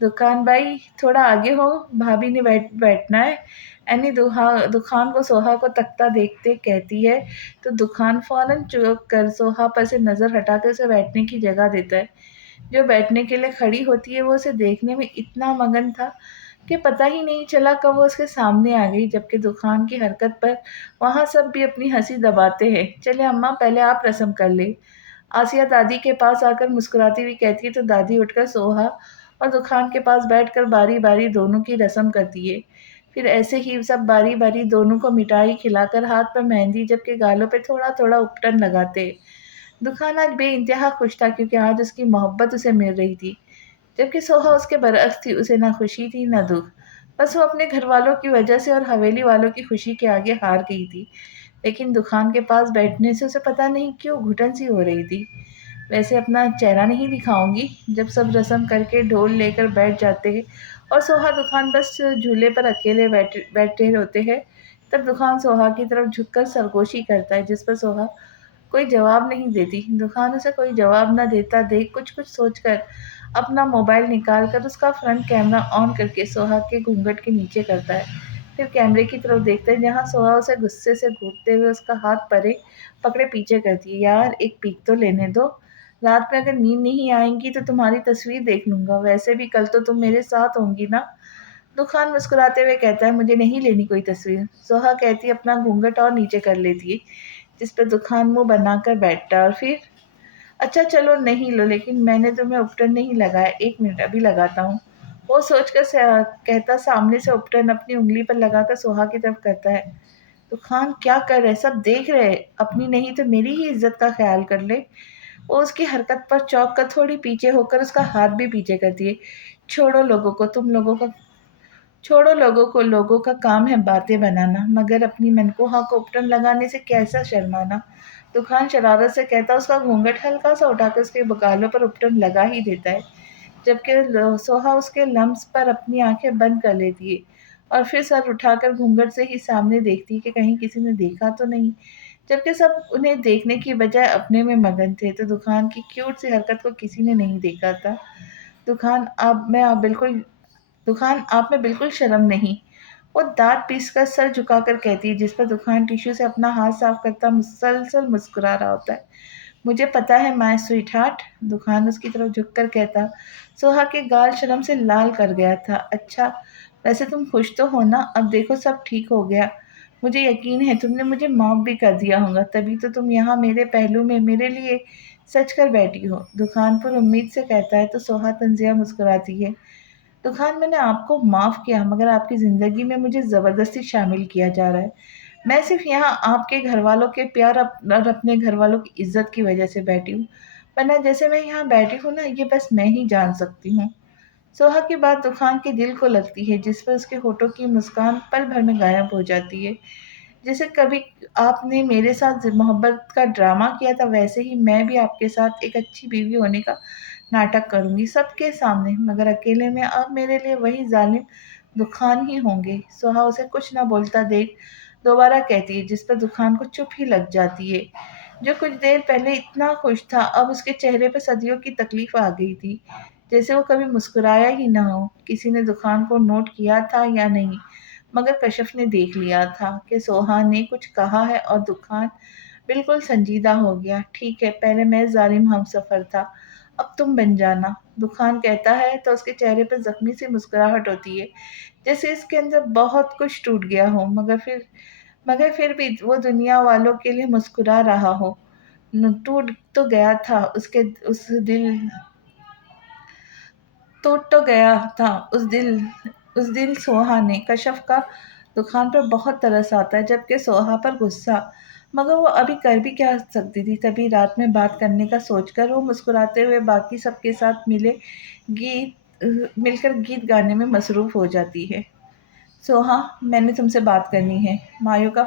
दुकान भाई थोड़ा आगे हो, भाभी ने बैठना है। एनी दुकान को सोहा को तकता देखते कहती है तो दुकान फौरन चुप कर सोहा पर से नज़र हटाकर उसे बैठने की जगह देता है। जो बैठने के लिए खड़ी होती है वो उसे देखने में इतना मगन था कि पता ही नहीं चला कब वो उसके सामने आ गई। जबकि दुकान की हरकत पर वहाँ सब भी अपनी हंसी दबाते हैं। चले अम्मा पहले आप रस्म कर ले। आसिया दादी के पास आकर मुस्कुराती हुई कहती है तो दादी उठकर सोहा और दुकान के पास बैठकर बारी बारी दोनों की रस्म करती है। फिर ऐसे ही सब बारी बारी दोनों को मिठाई खिलाकर हाथ पर मेहंदी जबकि गालों पे थोड़ा थोड़ा उपटन लगाते। दुकान आज बेइंतहा खुश था क्योंकि आज उसकी मोहब्बत उसे मिल रही थी। जबकि सोहा उसके बरअक्स थी, उसे ना खुशी थी ना दुख। बस वो अपने घर वालों की वजह से और हवेली वालों की खुशी के आगे हार गई थी। लेकिन दुकान के पास बैठने से उसे पता नहीं क्यों घुटन सी हो रही थी। वैसे अपना चेहरा नहीं दिखाऊंगी। जब सब रस्म करके ढोल लेकर बैठ जाते हैं और सोहा दुकान बस झूले पर अकेले बैठे बैठे होते हैं, तब दुकान सोहा की तरफ झुककर सरगोशी करता है जिस पर सोहा कोई जवाब नहीं देती। दुकान उसे कोई जवाब ना देता देख कुछ कुछ सोचकर अपना मोबाइल निकाल कर उसका फ्रंट कैमरा ऑन करके सोहा के घूंघट के नीचे करता है। फिर कैमरे की तरफ देखता है जहाँ सोहा उसे गुस्से से घूरते हुए उसका हाथ पकड़े पीछे करती है। यार एक पीक तो लेने दो। रात में अगर नींद नहीं आएगी तो तुम्हारी तस्वीर देख लूंगा। वैसे भी कल तो तुम मेरे साथ होंगी ना। दुखान मुस्कुराते हुए कहता है मुझे नहीं लेनी कोई तस्वीर। सोहा कहती है अपना घूंघट और नीचे कर लेती है जिस पर दुखान मुंह बनाकर बैठता है और फिर अच्छा चलो नहीं लो लेकिन मैंने तुम्हें उपटन नहीं लगाया। एक मिनट अभी लगाता हूँ। वो सोचकर कहता सामने से उपटन अपनी उंगली पर लगाकर सोहा की तरफ करता है। तो खान क्या कर रहे सब देख रहे। अपनी नहीं तो मेरी ही इज्जत का ख्याल कर ले। वो उसकी हरकत पर चौंक कर थोड़ी पीछे होकर उसका हाथ भी पीछे करती है। छोड़ो लोगों को तुम लोगों का छोड़ो लोगों का काम है बातें बनाना मगर अपनी मनकोहा को उपटन लगाने से कैसा शर्माना। दुखान शरारत से कहता उसका घूंघट हल्का सा उठाकर उसके गालों पर उपटन लगा ही देता है। जबकि सोहा उसके लम्स पर अपनी आंखें बंद कर लेती है और फिर सर उठाकर घूंघट से ही सामने देखती है कि कहीं किसी ने देखा तो नहीं। जबकि सब उन्हें देखने की बजाय अपने में मगन थे तो दुकान की क्यूट सी हरकत को किसी ने नहीं देखा था। दुकान आप मैं आप बिल्कुल दुकान आप में बिल्कुल शर्म नहीं। वो दांत पीसकर सर झुकाकर कहती है जिस पर दुकान टिश्यू से अपना हाथ साफ करता मुसलसल मुस्कुरा रहा होता है। मुझे पता है माय स्वीट हार्ट। दुकान उसकी तरफ झुककर कहता। सोहा के गाल शर्म से लाल कर गया था। अच्छा वैसे तुम खुश तो हो ना। अब देखो सब ठीक हो गया। मुझे यकीन है तुमने मुझे माफ भी कर दिया होगा तभी तो तुम यहाँ मेरे पहलू में मेरे लिए सच कर बैठी हो। दुकान पर उम्मीद से कहता है तो सोहा तंजिया मुस्कुराती है। तो खान मैंने आपको माफ़ किया मगर आपकी ज़िंदगी में मुझे ज़बरदस्ती शामिल किया जा रहा है। मैं सिर्फ़ यहाँ आपके घरवालों के प्यार और अपने घरवालों की इज़्ज़त की वजह से बैठी हूँ। वरना जैसे मैं यहाँ बैठी हूँ ना ये बस मैं ही जान सकती हूँ। सोहा की बात दुखान के दिल को लगती है जिस पर उसके होठों की मुस्कान पल भर में गायब हो जाती है। जैसे कभी आपने मेरे साथ मोहब्बत का ड्रामा किया था वैसे ही मैं भी आपके साथ एक अच्छी बीवी होने का नाटक करूंगी सबके सामने मगर अकेले में आप मेरे लिए वही जालिम दुखान ही होंगे। सोहा उसे कुछ ना बोलता देख दोबारा कहती है जिस पर दुखान को चुप ही लग जाती है। जो कुछ देर पहले इतना खुश था अब उसके चेहरे पर सदियों की तकलीफ आ गई थी। जैसे वो कभी मुस्कुराया ही ना हो। किसी ने दुखान को नोट किया था या नहीं मगर कशफ ने देख लिया था कि सोहा ने कुछ कहा है और दुखान बिल्कुल संजीदा हो गया। ठीक है पहले मैं जालिम हमसफ़र था अब तुम बन जाना। दुखान कहता है तो उसके चेहरे पर जख्मी सी मुस्कुराहट होती है जैसे इसके अंदर बहुत कुछ टूट गया हो मगर फिर भी वो दुनिया वालों के लिए मुस्कुरा रहा हो। टूट तो गया था टूट तो गया था उस दिल सोहा ने कशफ का दुकान पर बहुत तरस आता है जबकि सोहा पर गुस्सा। मगर वो अभी कर भी क्या सकती थी। तभी रात में बात करने का सोचकर वो मुस्कुराते हुए बाकी सबके साथ गीत मिलकर गीत गाने में मसरूफ हो जाती है। सोहा, मैंने तुमसे बात करनी है। मायू का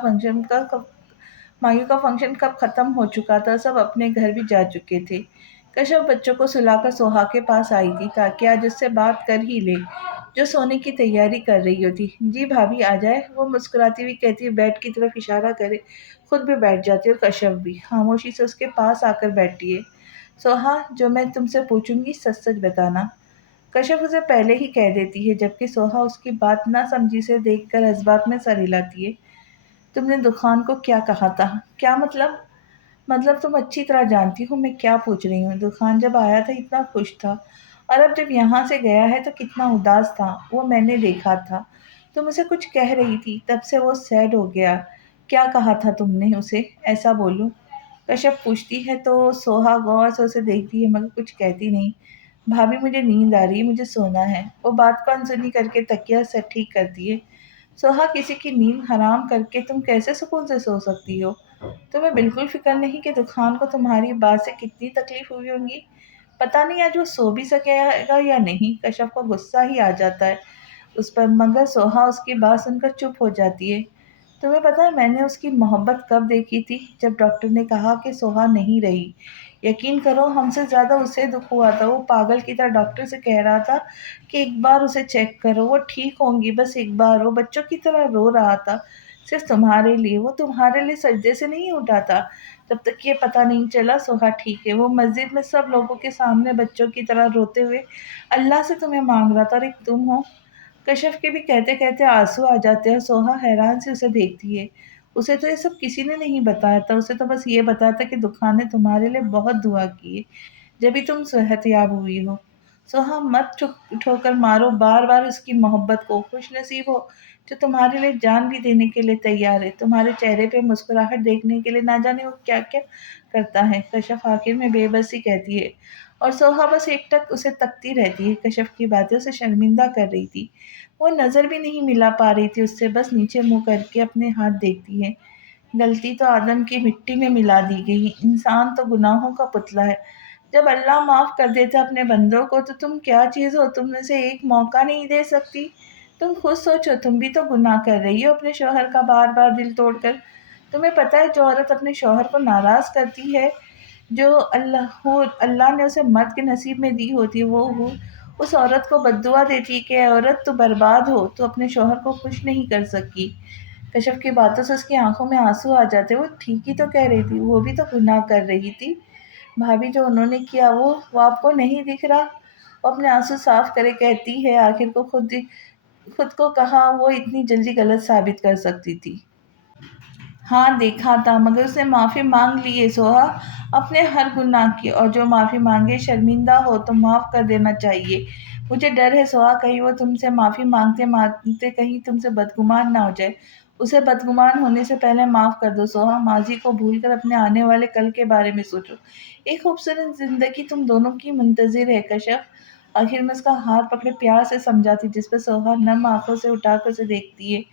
फंक्शन कब खत्म हो चुका था, सब अपने घर भी जा चुके थे। कश्यप बच्चों को सुलाकर सोहा के पास आई थी ताकि आज उससे बात कर ही ले, जो सोने की तैयारी कर रही होती। जी भाभी आ जाए, वो मुस्कुराती हुई कहती है, बेड की तरफ इशारा करे, खुद भी बैठ जाती है और कश्यप भी खामोशी से उसके पास आकर बैठी है। सोहा, जो मैं तुमसे पूछूंगी सच सच बताना। कश्यप उसे पहले ही कह देती है, जबकि सोहा उसकी बात ना समझी से देखकर जज्बात में सर हिलाती है। तुमने दुकान को क्या कहा था? क्या मतलब? मतलब तुम अच्छी तरह जानती हो मैं क्या पूछ रही हूँ। दुकान जब आया था इतना खुश था, और अब जब यहाँ से गया है तो कितना उदास था, वो मैंने देखा था। तुम उसे कुछ कह रही थी, तब से वो सैड हो गया। क्या कहा था तुमने उसे? ऐसा बोलूं? कश्यप पूछती है तो सोहा गौर से उसे देखती है मगर कुछ कहती नहीं। भाभी मुझे नींद आ रही है, मुझे सोना है। वो बात को अनसुनी करके तकिया से ठीक करती है। सोहा, किसी की नींद हराम करके तुम कैसे सुकून से सो सकती हो? तुम्हें बिल्कुल फिक्र नहीं कि दुखान को तुम्हारी बात से कितनी तकलीफ हुई होगी? पता नहीं आज वो सो भी सकेगा या नहीं। कश्यप को गुस्सा ही आ जाता है उस पर, मगर सोहा उसकी बात सुनकर चुप हो जाती है। तुम्हें पता है मैंने उसकी मोहब्बत कब देखी थी? जब डॉक्टर ने कहा कि सोहा नहीं रही। यकीन करो, हमसे ज़्यादा उसे दुख हुआ था। वो पागल की तरह डॉक्टर से कह रहा था कि एक बार उसे चेक करो, वो ठीक होंगी, बस एक बार। वो बच्चों की तरह रो रहा था, सिर्फ तुम्हारे लिए। वो तुम्हारे लिए सजदे से नहीं उठा था तब तक ये पता नहीं चला सोहा ठीक है। वो मस्जिद में सब लोगों के सामने बच्चों की तरह रोते हुए अल्लाह से तुम्हें मांग रहा था, और एक तुम हो। कश्यप के भी कहते कहते आंसू आ जाते हैं और सोहा हैरान से उसे देखती है। उसे तो ये सब किसी ने नहीं बताया था, उसे तो बस ये बताया था कि दुखान ने तुम्हारे लिए बहुत दुआ की है, जब भी तुम सेहतयाब हुई हो। सोहा, मत ठोकर मारो बार बार उसकी मोहब्बत को। खुश नसीब हो जो तुम्हारे लिए जान भी देने के लिए तैयार है। तुम्हारे चेहरे पे मुस्कुराहट देखने के लिए ना जाने वो क्या क्या करता है। कश्यप आखिर में बेबसी कहती है, और सोहा बस एकटक उसे तकती रहती है। कश्यप की बातें उसे शर्मिंदा कर रही थी। वो नज़र भी नहीं मिला पा रही थी उससे, बस नीचे मुंह करके अपने हाथ देखती है। गलती तो आदम की मिट्टी में मिला दी गई। इंसान तो गुनाहों का पुतला है। जब अल्लाह माफ़ कर देता अपने बंदों को, तो तुम क्या चीज़ हो? तुम उसे एक मौका नहीं दे सकती? तुम खुद सोचो, तुम भी तो गुनाह कर रही हो अपने शौहर का बार बार दिल तोड़कर। तुम्हें पता है जो औरत अपने शौहर को नाराज़ करती है, जो अल्लाह ने उसे मर्द के नसीब में दी होती है, वो उस औरत को बद्दुआ देती है कि "ऐ औरत, तू बर्बाद हो, तू अपने शौहर को खुश नहीं कर सकी।" कश्यप की बातों से उसकी आंखों में आंसू आ जाते। वो ठीक ही तो कह रही थी, वो भी तो गुनाह कर रही थी। भाभी, जो उन्होंने किया वो आपको नहीं दिख रहा? वो अपने आंसू साफ करे कहती है, आखिर को खुद को कहा वो इतनी जल्दी गलत साबित कर सकती थी। हाँ, देखा था, मगर उसने माफ़ी माँग ली है सोहा, अपने हर गुनाह की। और जो माफ़ी माँगे शर्मिंदा हो तो माफ़ कर देना चाहिए। मुझे डर है सोहा, कहीं वो तुमसे माफ़ी माँगते-माँगते कहीं तुमसे बदगुमान ना हो जाए। उसे बदगुमान होने से पहले माफ़ कर दो सोहा, माज़ी को भूलकर अपने आने वाले कल के बारे में सोचो। एक खूबसूरत ज़िंदगी तुम दोनों की मुंतज़िर है कश्यप। आखिर में उसका हाथ पकड़े प्यार से समझाती, जिस पर सोहा नम आँखों से उठाकर उसे देखती है।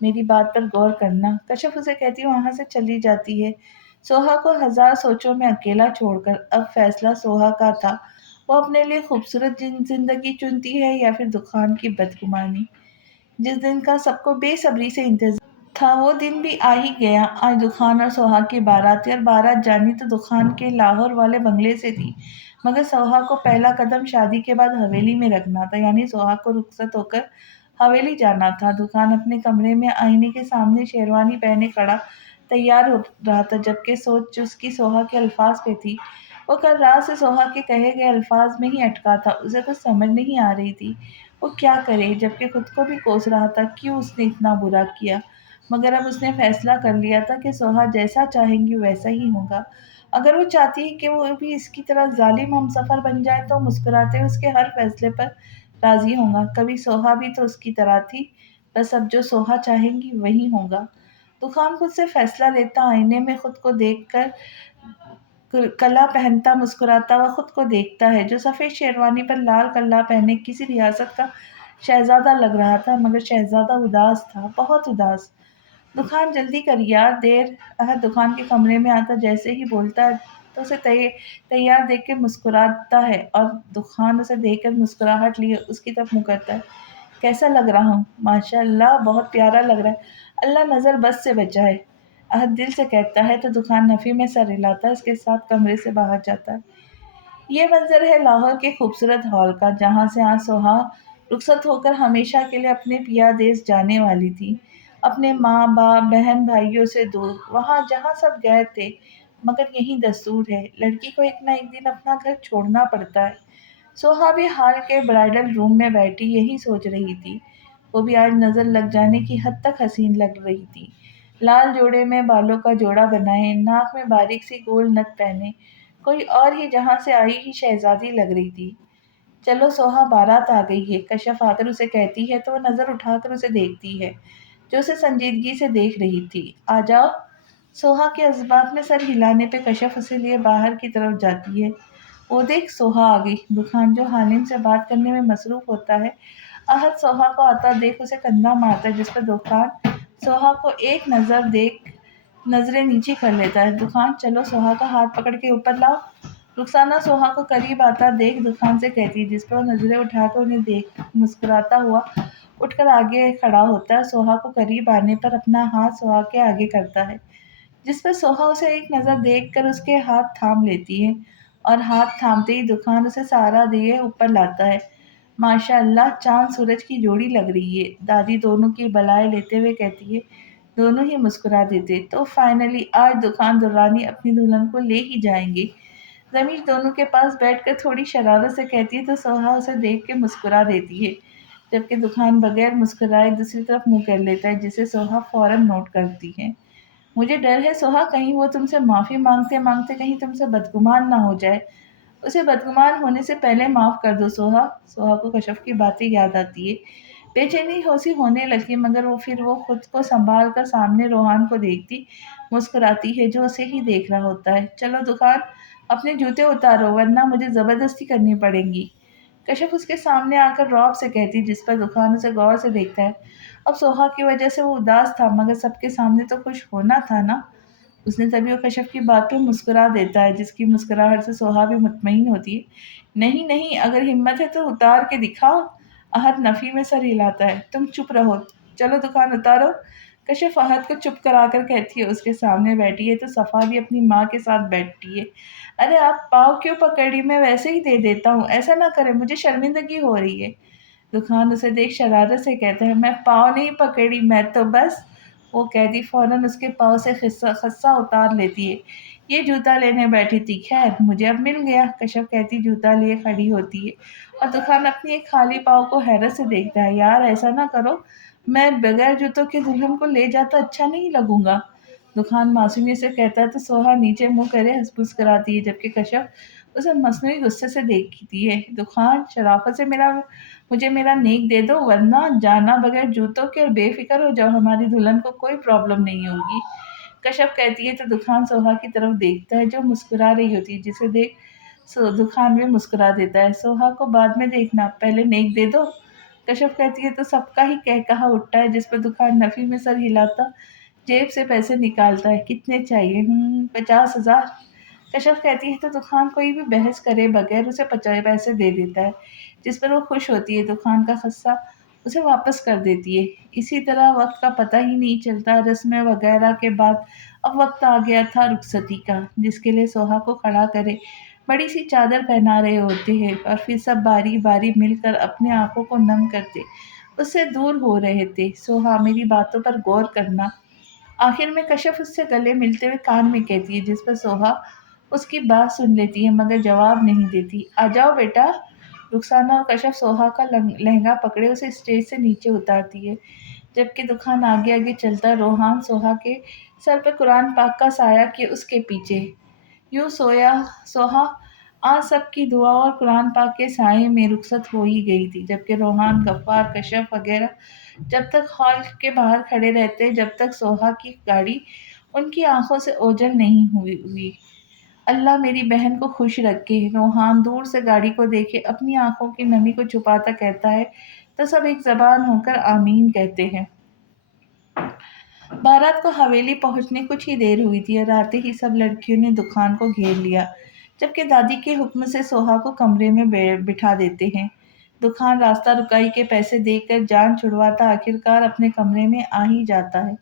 मेरी बात पर गौर करना। कश्यप उसे कहती वहाँ से चली जाती है, सोहा को हजार सोचों में अकेला छोड़कर। अब फैसला सोहा का था। वो अपने लिए खूबसूरत जिंदगी चुनती है या फिर दुकान की बदगुमानी। जिस दिन का सबको बेसब्री से इंतजार था, वो दिन भी आ ही गया। आज दुखान और सोहा की बारात थी, और बारात जानी तो दुखान के लाहौर वाले बंगले से थी। मगर सोहा को पहला कदम शादी के बाद हवेली में रखना था, यानी सोहा को रुखसत होकर हवेली जाना था। दुकान अपने कमरे में आईने के सामने शेरवानी पहने खड़ा तैयार हो रहा था, जबकि सोच उसकी सोहा के अल्फाज पे थी। वो कल रात से सोहा के कहे गए अल्फाज में ही अटका था। उसे कुछ समझ नहीं आ रही थी वो क्या करे, जबकि खुद को भी कोस रहा था क्यों उसने इतना बुरा किया। मगर अब उसने फैसला कर लिया था कि सोहा जैसा चाहेंगी वैसा ही होगा। अगर वो चाहती है कि वो भी इसकी तरह जालिम हमसफ़र बन जाए, तो मुस्कुराते हुए उसके हर फैसले पर राज़ी होगा। कभी सोहा भी तो उसकी तरह थी, बस अब जो सोहा चाहेंगी वही होगा। तूफ़ान खुद से फैसला लेता, आईने में खुद को देखकर कला पहनता मुस्कुराता हुआ खुद को देखता है, जो सफ़ेद शेरवानी पर लाल कल्ला पहने किसी रियासत का शहज़ादा लग रहा था, मगर शहज़ादा उदास था, बहुत उदास। दुकान जल्दी कर यार, देर। दुकान के कमरे में आता जैसे ही बोलता है तो उसे तैयार देख के मुस्कुराता है, और दुकान उसे देखकर मुस्कुराहट लिए उसकी तरफ मुँह करता है। कैसा लग रहा हूँ? माशाअल्लाह बहुत प्यारा लग रहा है। अल्लाह नज़र बस से बचाए। अहद दिल से कहता है तो दुकान नफ़ी में सर हिलाता है, उसके साथ कमरे से बाहर जाता है। ये मंज़र है लाहौर के खूबसूरत हॉल का, जहाँ से आज सोहा रुखसत होकर हमेशा के लिए अपने पिया देश जाने वाली थी। अपने माँ-बाप, बहन-भाइयों से दूर, वहाँ जहाँ सब गैर थे, मगर यही दस्तूर है, लड़की को एक ना एक दिन अपना घर छोड़ना पड़ता है। सोहा भी हाल के ब्राइडल रूम में बैठी यही सोच रही थी। वो भी आज नज़र लग जाने की हद तक हसीन लग रही थी। लाल जोड़े में बालों का जोड़ा बनाए, नाक में बारीक सी गोल नथ पहने, कोई और ही जहाँ से आई ही शहज़ादी लग रही थी। चलो सोहा बारात आ गई है, कश्यप आकर उसे कहती है तो वो नज़र उठाकर उसे देखती है, जो उसे संजीदगी से देख रही थी। आ जाओ। सोहा के जज्बात में सर हिलाने पे कश्यप उसे लिए बाहर की तरफ जाती है। वो देख सोहा आ गई। दुखान जो हालिम से बात करने में मसरूफ होता है, अहद सोहा को आता देख उसे कंधा मारता है, जिस पर दुखान सोहा को एक नज़र देख नज़रें नीची कर लेता है। दुखान चलो सोहा का हाथ पकड़ के ऊपर लाओ। रुखसाना सोहा को करीब आता देख दुकान से कहती है, जिस पर वो नज़रें उठाकर उन्हें देख मुस्कुराता हुआ उठकर आगे खड़ा होता है। सोहा को करीब आने पर अपना हाथ सोहा के आगे करता है, जिस पर सोहा उसे एक नज़र देखकर उसके हाथ थाम लेती है और हाथ थामते ही दुकान उसे सहारा दिए ऊपर लाता है। माशाअल्लाह चाँद सूरज की जोड़ी लग रही है, दादी दोनों की बलाएँ लेते हुए कहती है। दोनों ही मुस्कुरा देते। तो फाइनली आज दुकान दुल्हनी अपनी दुल्हन को ले ही जाएँगे। रमीश दोनों के पास बैठकर थोड़ी शरारत से कहती है तो सोहा उसे देख के मुस्कुरा देती है, जबकि दुकान बगैर मुस्कुराए दूसरी तरफ मुँह कर लेता है, जिसे सोहा फ़ौरन नोट करती है। मुझे डर है सोहा, कहीं वो तुमसे माफ़ी माँगते-माँगते कहीं तुमसे बदगुमान ना हो जाए। उसे बदगुमान होने से पहले माफ़ कर दो सोहा। सोहा को कशफ की बातें याद आती है। बेचैनी सी होने लगी, मगर वो खुद को सँभाल कर सामने रोहान को देखती मुस्कुराती है, जो उसे ही देख रहा होता है। चलो दुकान, अपने जूते उतारो वरना मुझे ज़बरदस्ती करनी पड़ेंगी। कश्यप उसके सामने आकर रौब से कहती, जिस पर दुकान उसे गौर से देखता है। अब सोहा की वजह से वो उदास था, मगर सबके सामने तो खुश होना था ना। उसने तभी वो कश्यप की बात पे मुस्कुरा देता है, जिसकी मुस्कुराहट से सोहा भी मुतमईन होती है। नहीं नहीं, अगर हिम्मत है तो उतार के दिखाओ। अहद नफ़ी में सर हिलाता है। तुम चुप रहो। चलो दुकान उतारो। कश्यप अहद को चुप कराकर कहती है। उसके सामने बैठी है तो सफ़ा भी अपनी माँ के साथ बैठती है। अरे आप पाँव क्यों पकड़ी, मैं वैसे ही दे देता हूँ, ऐसा ना करें, मुझे शर्मिंदगी हो रही है। दुकान उसे देख शरारत से कहता है, मैं पाँव नहीं पकड़ी, मैं तो बस। वो कैदी फ़ौरन उसके पाँव से खस्सा उतार लेती है। ये जूता लेने बैठी थी, खैर मुझे अब मिल गया। कश्यप कहती जूता लिए खड़ी होती है और दुकान अपनी एक खाली पाँव को हैरत से देखता है। यार ऐसा ना करो, मैं बगैर जूतों के दुल्हन को ले जाता अच्छा नहीं लगूंगा। दुकान मासूमियत से कहता है तो सोहा नीचे मुंह करे हंस मुस्कुराती है, जबकि कश्यप उसे मसनूई गुस्से से देखती है। दुकान शराफत से मुझे मेरा नेक दे दो वरना जाना बगैर जूतों के और बेफिक्र हो जाओ, हमारी दुल्हन को कोई प्रॉब्लम नहीं होगी। कश्यप कहती है तो दुकान सोहा की तरफ देखता है, जो मुस्कुरा रही होती है, जिसे देख दुकान भी मुस्कुरा देता है। सोहा को बाद में देखना, पहले नेक दे दो। कश्यप कहती है तो सबका ही कह कहा उठता है, जिस पर दुकान नफी में सर हिलाता जेब से पैसे निकालता है। कितने चाहिए? 50,000। कश्यप कहती है तो दुकान कोई भी बहस करे बगैर उसे 50 पैसे दे देता है, जिस पर वो खुश होती है। दुकान का खस्सा उसे वापस कर देती है। इसी तरह वक्त का पता ही नहीं चलता। रस्में वगैरह के बाद अब वक्त आ गया था रुखसती का, जिसके लिए सोहा को खड़ा करे बड़ी सी चादर पहना रहे होते हैं और फिर सब बारी बारी मिलकर अपने आंखों को नम करते उससे दूर हो रहे थे। सोहा मेरी बातों पर गौर करना, आखिर में कश्यप उससे गले मिलते हुए कान में कहती है, जिस पर सोहा उसकी बात सुन लेती है मगर जवाब नहीं देती। आ जाओ बेटा। रुखसाना और कश्यप सोहा का लहंगा पकड़े उसे स्टेज से नीचे उतारती है, जबकि दुकान आगे आगे चलता रोहान सोहा के सर पर कुरान पाक का साया कि उसके पीछे यूं सोया सोहा आज सबकी दुआ और कुरान पाक के साये में रुखसत हो ही गई थी, जबकि रोहान गफ्फार कश्यप वगैरह जब तक हॉल के बाहर खड़े रहते, जब तक सोहा की गाड़ी उनकी आंखों से ओझल नहीं हुई। अल्लाह मेरी बहन को खुश रखे। रोहान दूर से गाड़ी को देखे अपनी आंखों की नमी को छुपाता कहता है तो सब एक जबान होकर आमीन कहते हैं। बारात को हवेली पहुंचने कुछ ही देर हुई थी और आते ही सब लड़कियों ने दुकान को घेर लिया, जबकि दादी के हुक्म से सोहा को कमरे में बिठा देते हैं। दुकान रास्ता रुकाई के पैसे देकर जान छुड़वाता आखिरकार अपने कमरे में आ ही जाता है,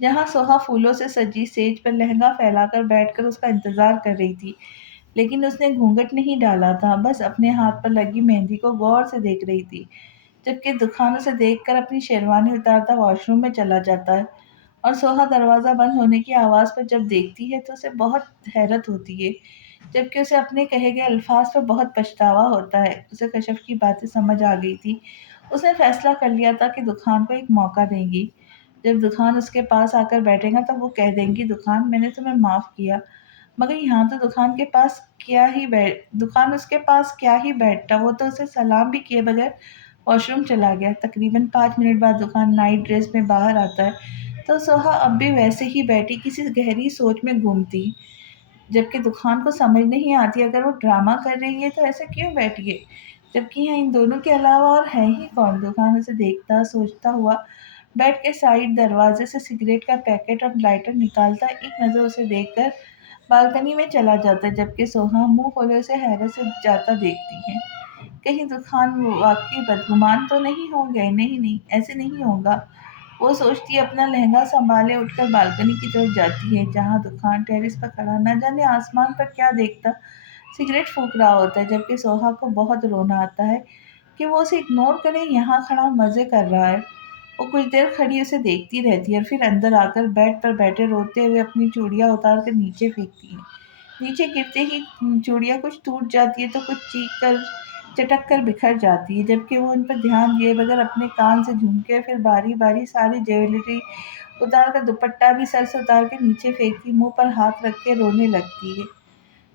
जहाँ सोहा फूलों से सजी सेज पर लहंगा फैलाकर बैठकर उसका इंतजार कर रही थी। लेकिन उसने घूंघट नहीं डाला था, बस अपने हाथ पर लगी मेहंदी को गौर से देख रही थी। जबकि दुखान उसे देखकर अपनी शेरवानी उतारता वॉशरूम में चला जाता है और सोहा दरवाज़ा बंद होने की आवाज़ पर जब देखती है तो उसे बहुत हैरत होती है, जबकि उसे अपने कहे गए अल्फाज पर बहुत पछतावा होता है। उसे कशफ की बातें समझ आ गई थी। उसने फैसला कर लिया था कि दुखान को एक मौका देंगी। जब दुखान उसके पास आकर बैठेगा तब वो कह देंगी, दुखान मैंने तुम्हें माफ़ किया। मगर यहाँ तो दुकान उसके पास क्या ही बैठता, वो तो उसे सलाम भी किए बगैर वॉशरूम चला गया। तकरीबन 5 मिनट बाद दुकान नाइट ड्रेस में बाहर आता है तो सोहा अब भी वैसे ही बैठी किसी गहरी सोच में घूमती, जबकि दुकान को समझ नहीं आती अगर वो ड्रामा कर रही है तो ऐसे क्यों बैठी है, जबकि यहाँ इन दोनों के अलावा और है ही कौन। दुकान उसे देखता सोचता हुआ बेड के साइड दरवाजे से सिगरेट का पैकेट और लाइटर निकालता एक नज़र उसे देखकर बालकनी में चला जाता है, जबकि सोहा मुंह खोले उसे हैरत से जाता देखती है। कहीं दुखान वाकई बदगुमान तो नहीं हो गए। नहीं नहीं, ऐसे नहीं होगा। वो सोचती है, अपना लहंगा संभाले उठकर बालकनी की तरफ जाती है, जहाँ दुकान टेरेस पर खड़ा न जाने आसमान पर क्या देखता सिगरेट फूंक रहा होता है। जबकि सोहा को बहुत रोना आता है कि वो उसे इग्नोर करे, यहाँ खड़ा मज़े कर रहा है। वो कुछ देर खड़ी उसे देखती रहती है और फिर अंदर आकर बेड पर बैठे रोते हुए अपनी चूड़ियाँ उतार कर नीचे फेंकती है। नीचे गिरते ही चूड़ियाँ कुछ टूट जाती है तो कुछ चीख कर चटक कर बिखर जाती है, जबकि वो उन पर ध्यान दिए बगैर अपने कान से झुमके फिर बारी बारी सारी ज्वेलरी उतार कर दुपट्टा भी सर से उतार के नीचे फेंकती, मुंह पर हाथ रख के रोने लगती है।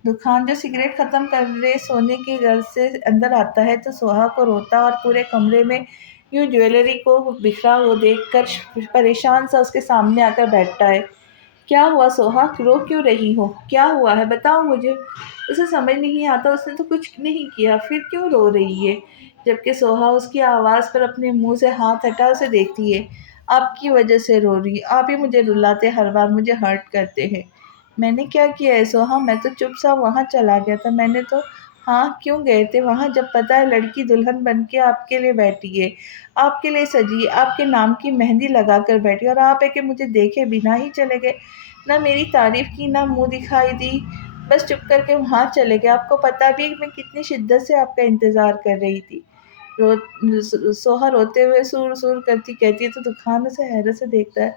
दुखान जो सिगरेट खत्म करे सोने के घर से अंदर आता है तो सोहा को रोता और पूरे कमरे में यूं ज्वेलरी को बिखरा वो देखकर परेशान सा उसके सामने आकर बैठता है। क्या हुआ सोहा, रो क्यों रही हो, क्या हुआ है बताओ मुझे। उसे समझ नहीं आता, उसने तो कुछ नहीं किया, फिर क्यों रो रही है। जबकि सोहा उसकी आवाज़ पर अपने मुंह से हाथ हटा उसे देखती है। आपकी वजह से रो रही, आप ही मुझे रुलाते, हर बार मुझे हर्ट करते हैं। मैंने क्या किया है सोहा, मैं तो चुपचाप वहाँ चला गया था, मैंने तो। हाँ, क्यों गए थे वहाँ जब पता है लड़की दुल्हन बन के आपके लिए बैठी है, आपके लिए सजी, आपके नाम की मेहंदी लगा कर बैठी, और आप है कि मुझे देखे बिना ही चले गए, ना मेरी तारीफ की ना मुंह दिखाई दी, बस चुप करके वहाँ चले गए। आपको पता भी है कि मैं कितनी शिद्दत से आपका इंतज़ार कर रही थी। सोहा रोते हुए सुर सुर करती कहती है तो दुखान उसे हैरत से देखता है।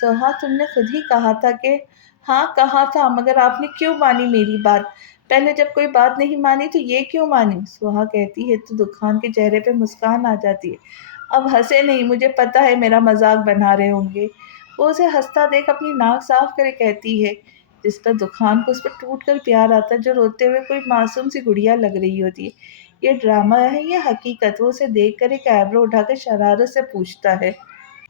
सोहा, तुमने खुद ही कहा था कि। हाँ कहा था, मगर आपने क्यों मानी मेरी बात। पहले जब कोई बात नहीं मानी तो ये क्यों मानी, सोहा कहती है तो दुखान के चेहरे पे मुस्कान आ जाती है। अब हंसे नहीं, मुझे पता है मेरा मजाक बना रहे होंगे। वो उसे हंसता देख अपनी नाक साफ करे कहती है, जिस पर दुखान को उस पर टूट कर प्यार आता है, जो रोते हुए कोई मासूम सी गुड़िया लग रही होती है। ये ड्रामा है या हकीकत, वो उसे देख कर एक आईब्रो उठाकर शरारत से पूछता है।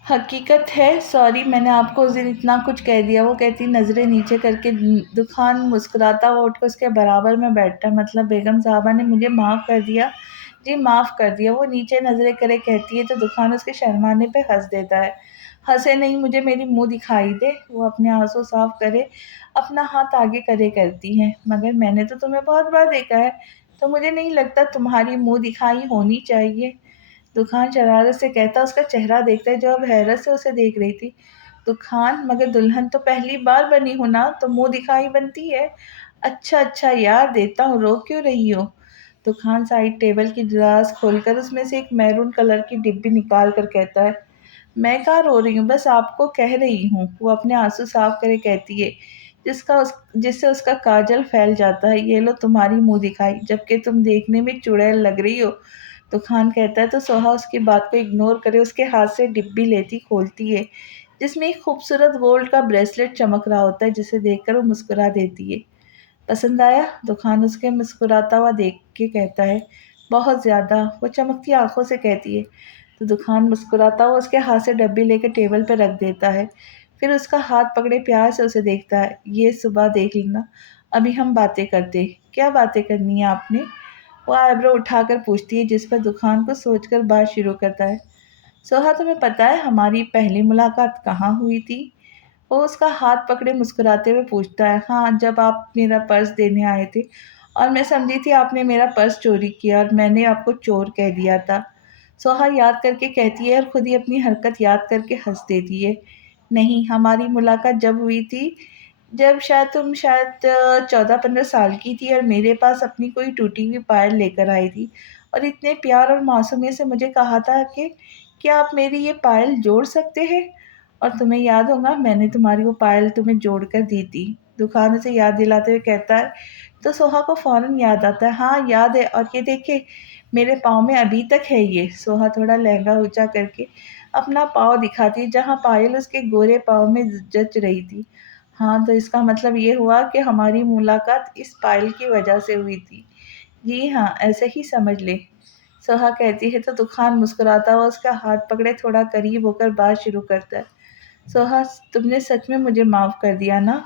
हकीकत है, सॉरी मैंने आपको उस दिन इतना कुछ कह दिया। वो कहती नज़रें नीचे करके। दुखान मुस्कुराता हुआ उठकर उसके बराबर में बैठता, मतलब बेगम साहबा ने मुझे माफ़ कर दिया। जी माफ़ कर दिया। वो नीचे नज़रें करे कहती है तो दुखान उसके शर्माने पे हंस देता है। हंसे नहीं, मुझे मेरी मुंह दिखाई दे। वो अपने आंसू साफ करे अपना हाथ आगे करे करती है, मगर मैंने तो तुम्हें बहुत बार देखा है, तो मुझे नहीं लगता तुम्हारी मुंह दिखाई होनी चाहिए। दुखान शरारत से कहता, उसका चेहरा देखता है जो अब हैरत से उसे देख रही थी। दुखान, मगर दुल्हन तो पहली बार बनी हो ना, तो मुंह दिखाई बनती है। अच्छा अच्छा यार, देता हूँ, रो क्यों रही हो। दुखान साइड टेबल की गिलास खोलकर उसमें से एक मैरून कलर की डिब्बी निकाल कर कहता है, मैं कहाँ रो रही हूँ, बस आपको कह रही हूँ। वो अपने आंसू साफ करे कहती है, जिससे उसका काजल फैल जाता है। ये लो तुम्हारी मुंह दिखाई, जबकि तुम देखने में चुड़ैल लग रही हो। तो खान कहता है तो सोहा उसकी बात को इग्नोर करे उसके हाथ से डिब्बी लेती खोलती है, जिसमें एक खूबसूरत गोल्ड का ब्रेसलेट चमक रहा होता है, जिसे देखकर वो मुस्कुरा देती है। पसंद आया? तो खान उसके मुस्कुराता हुआ देख के कहता है, बहुत ज़्यादा। वो चमकती आंखों से कहती है। तो दुखान मुस्कुराता हुआ उसके हाथ से डब्बी लेकर टेबल पर रख देता है, फिर उसका हाथ पकड़े प्यार से उसे देखता है। ये सुबह देख लेना, अभी हम बातें करते। क्या बातें करनी है आपने? वो आईब्रो उठाकर पूछती है, जिस पर दुखान को सोचकर बात शुरू करता है। सोहा, तुम्हें पता है हमारी पहली मुलाकात कहाँ हुई थी? वो उसका हाथ पकड़े मुस्कुराते हुए पूछता है। हाँ, जब आप मेरा पर्स देने आए थे और मैं समझी थी आपने मेरा पर्स चोरी किया और मैंने आपको चोर कह दिया था। सोहा याद करके कहती है और खुद ही अपनी हरकत याद करके हंस देती है। नहीं, हमारी मुलाकात जब हुई थी, जब तुम शायद 14-15 साल की थी और मेरे पास अपनी कोई टूटी हुई पायल लेकर आई थी और इतने प्यार और मासूमियत से मुझे कहा था कि क्या आप मेरी ये पायल जोड़ सकते हैं? और तुम्हें याद होगा मैंने तुम्हारी वो पायल तुम्हें जोड़ कर दी थी। दुकान उसे याद दिलाते हुए कहता है, तो सोहा को फ़ौरन याद आता है, हाँ याद है और ये देखिए मेरे पाँव में अभी तक है ये। सोहा थोड़ा लहंगा ऊँचा करके अपना पाँव दिखाती है जहाँ पायल उसके गोरे पाँव में जच रही थी। हाँ, तो इसका मतलब ये हुआ कि हमारी मुलाकात इस पायल की वजह से हुई थी। जी हाँ, ऐसे ही समझ ले। सोहा कहती है तो दुखान मुस्कुराता हुआ उसका हाथ पकड़े थोड़ा करीब होकर बात शुरू करता है। सोहा, तुमने सच में मुझे माफ़ कर दिया ना?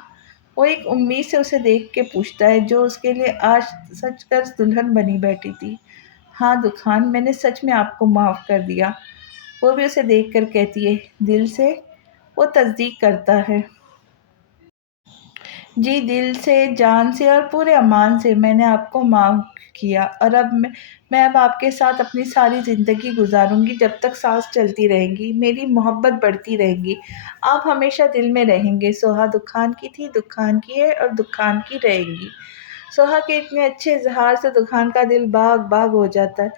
वो एक उम्मीद से उसे देख के पूछता है जो उसके लिए आज सच कर दुल्हन बनी बैठी थी। हाँ दुखान, मैंने सच में आपको माफ़ कर दिया। वो भी उसे देख कर कहती है, दिल से? वो तस्दीक करता है। जी, दिल से, जान से और पूरे ईमान से मैंने आपको माफ़ किया और अब मैं अब आपके साथ अपनी सारी ज़िंदगी गुज़ारूँगी जब तक साँस चलती रहेंगी, मेरी मोहब्बत बढ़ती रहेगी। आप हमेशा दिल में रहेंगे। सोहा दुखान की थी, दुखान की है और दुखान की रहेगी। सोहा के इतने अच्छे इज़हार से दुखान का दिल बाग-बाग हो जाता है।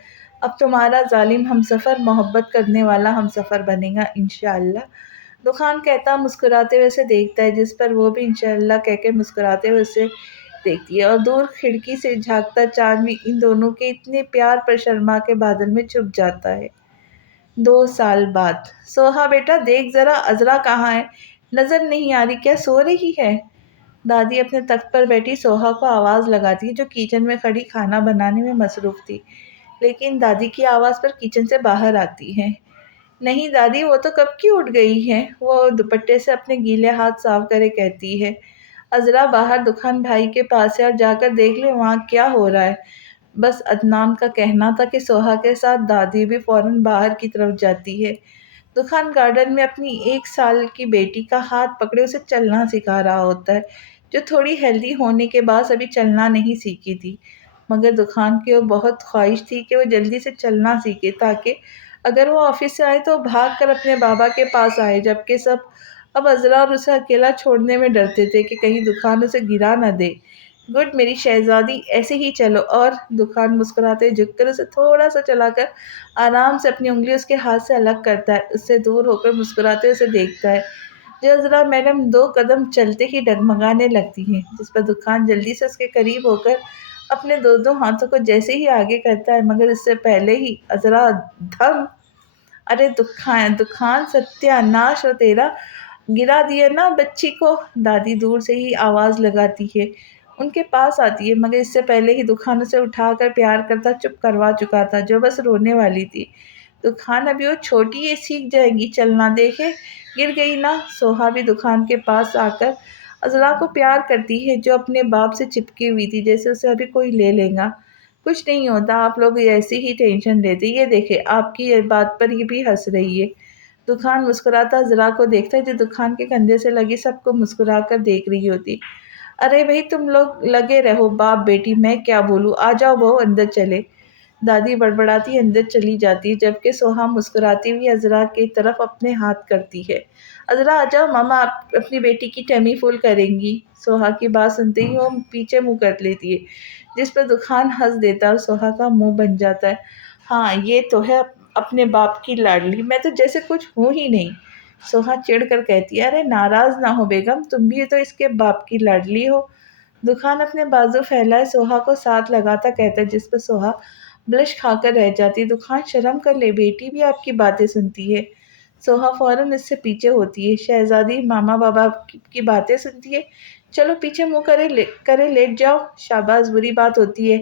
अब तुम्हारा ज़ालिम हमसफ़र मोहब्बत करने वाला हमसफ़र बनेगा इंशाअल्लाह। दुखान कहता मुस्कुराते हुए उसे देखता है जिस पर वो भी इंशाअल्लाह कह के मुस्कुराते हुए उसे देखती है और दूर खिड़की से झाँकता चाँद भी इन दोनों के इतने प्यार पर शर्मा के बादल में छुप जाता है। 2 साल बाद। सोहा बेटा देख ज़रा अज़रा कहाँ है? नज़र नहीं आ रही क्या सो रही है? दादी अपने तख्त पर बैठी सोहा को आवाज़ लगाती है जो किचन में खड़ी खाना बनाने में मसरूफ़ थी। लेकिन दादी की आवाज़ पर किचन से बाहर आती है। नहीं दादी वो तो कब की उठ गई है। वो दुपट्टे से अपने गीले हाथ साफ करे कहती है। अज़रा बाहर दुकान भाई के पास है और जाकर देख ले वहाँ क्या हो रहा है। बस अदनान का कहना था कि सोहा के साथ दादी भी फ़ौरन बाहर की तरफ जाती है। दुकान गार्डन में अपनी 1 साल की बेटी का हाथ पकड़े उसे चलना सिखा रहा होता है, जो थोड़ी हेल्दी होने के बाद अभी चलना नहीं सीखी थी। मगर दुकान की वो बहुत ख्वाहिश थी कि वो जल्दी से चलना सीखे ताकि अगर वो ऑफ़िस से आए तो भाग कर अपने बाबा के पास आए, जबकि सब अब अज़रा और उसे अकेला छोड़ने में डरते थे कि कहीं दुकान उसे गिरा ना दे। गुड मेरी शहज़ादी, ऐसे ही चलो। और दुकान मुस्कुराते झुककर उसे थोड़ा-सा चलाकर आराम से अपनी उँगली उसके हाथ से अलग करता है। उससे दूर होकर मुस्कुराते उसे देखता है। जज़रा मैडम 2 कदम चलते ही डगमगाने लगती हैं, जिस पर दुकान जल्दी से उसके करीब होकर अपने 2-2 हाथों को जैसे ही आगे करता है मगर इससे पहले ही अज़रा धम! अरे दुखान दुखान सत्यानाश हो तेरा! गिरा दिया ना बच्ची को। दादी दूर से ही आवाज़ लगाती है। उनके पास आती है मगर इससे पहले ही दुखान उसे उठाकर प्यार करता चुप करवा चुका था, जो बस रोने वाली थी। दुखान अभी वो छोटी है, सीख जाएगी चलना, देखे गिर गई ना। सोहा भी दुखान के पास आकर अज़रा को प्यार करती है जो अपने बाप से चिपकी हुई थी, जैसे उसे अभी कोई ले लेगा। कुछ नहीं होता, आप लोग ऐसी ही टेंशन लेते। ये देखें आपकी ये बात पर ये भी हँस रही है। दुखान मुस्कुराता ज़रा को देखता है जो दुखान के कंधे से लगी सबको मुस्कुरा कर देख रही होती। अरे भई तुम लोग लगे रहो बाप बेटी, मैं क्या बोलूँ, आ जाओ बहू अंदर चले। दादी बड़बड़ाती अंदर चली जाती है जबकि सोहा मुस्कुराती हुई अज़रा की तरफ अपने हाथ करती है। अज़रा आ जाओ मामा, आप अपनी बेटी की टमी फुल करेंगी। सोहा की बात सुनते ही वो पीछे मुँह कर लेती है, जिस पर दुखान हँस देता है और सोहा का मुँह बन जाता है। हाँ, ये तो है अपने बाप की लाडली, मैं तो जैसे कुछ हूँ ही नहीं। सोहा चिढ़ कर कहती है, अरे नाराज़ ना हो बेगम, तुम भी तो इसके बाप की लाडली हो। दुखान अपने बाजू फैलाए सोहा को साथ लगाता कहता है, जिस पर सोहा ब्लश खाकर रह जाती। दुखान शर्म कर ले, बेटी भी आपकी बातें सुनती है। सोहा फ़ौरन इससे पीछे होती है। शहज़ादी मामा बाबा की बातें सुनती है। चलो पीछे मुँह करे लेट जाओ, शाबाश बुरी बात होती है।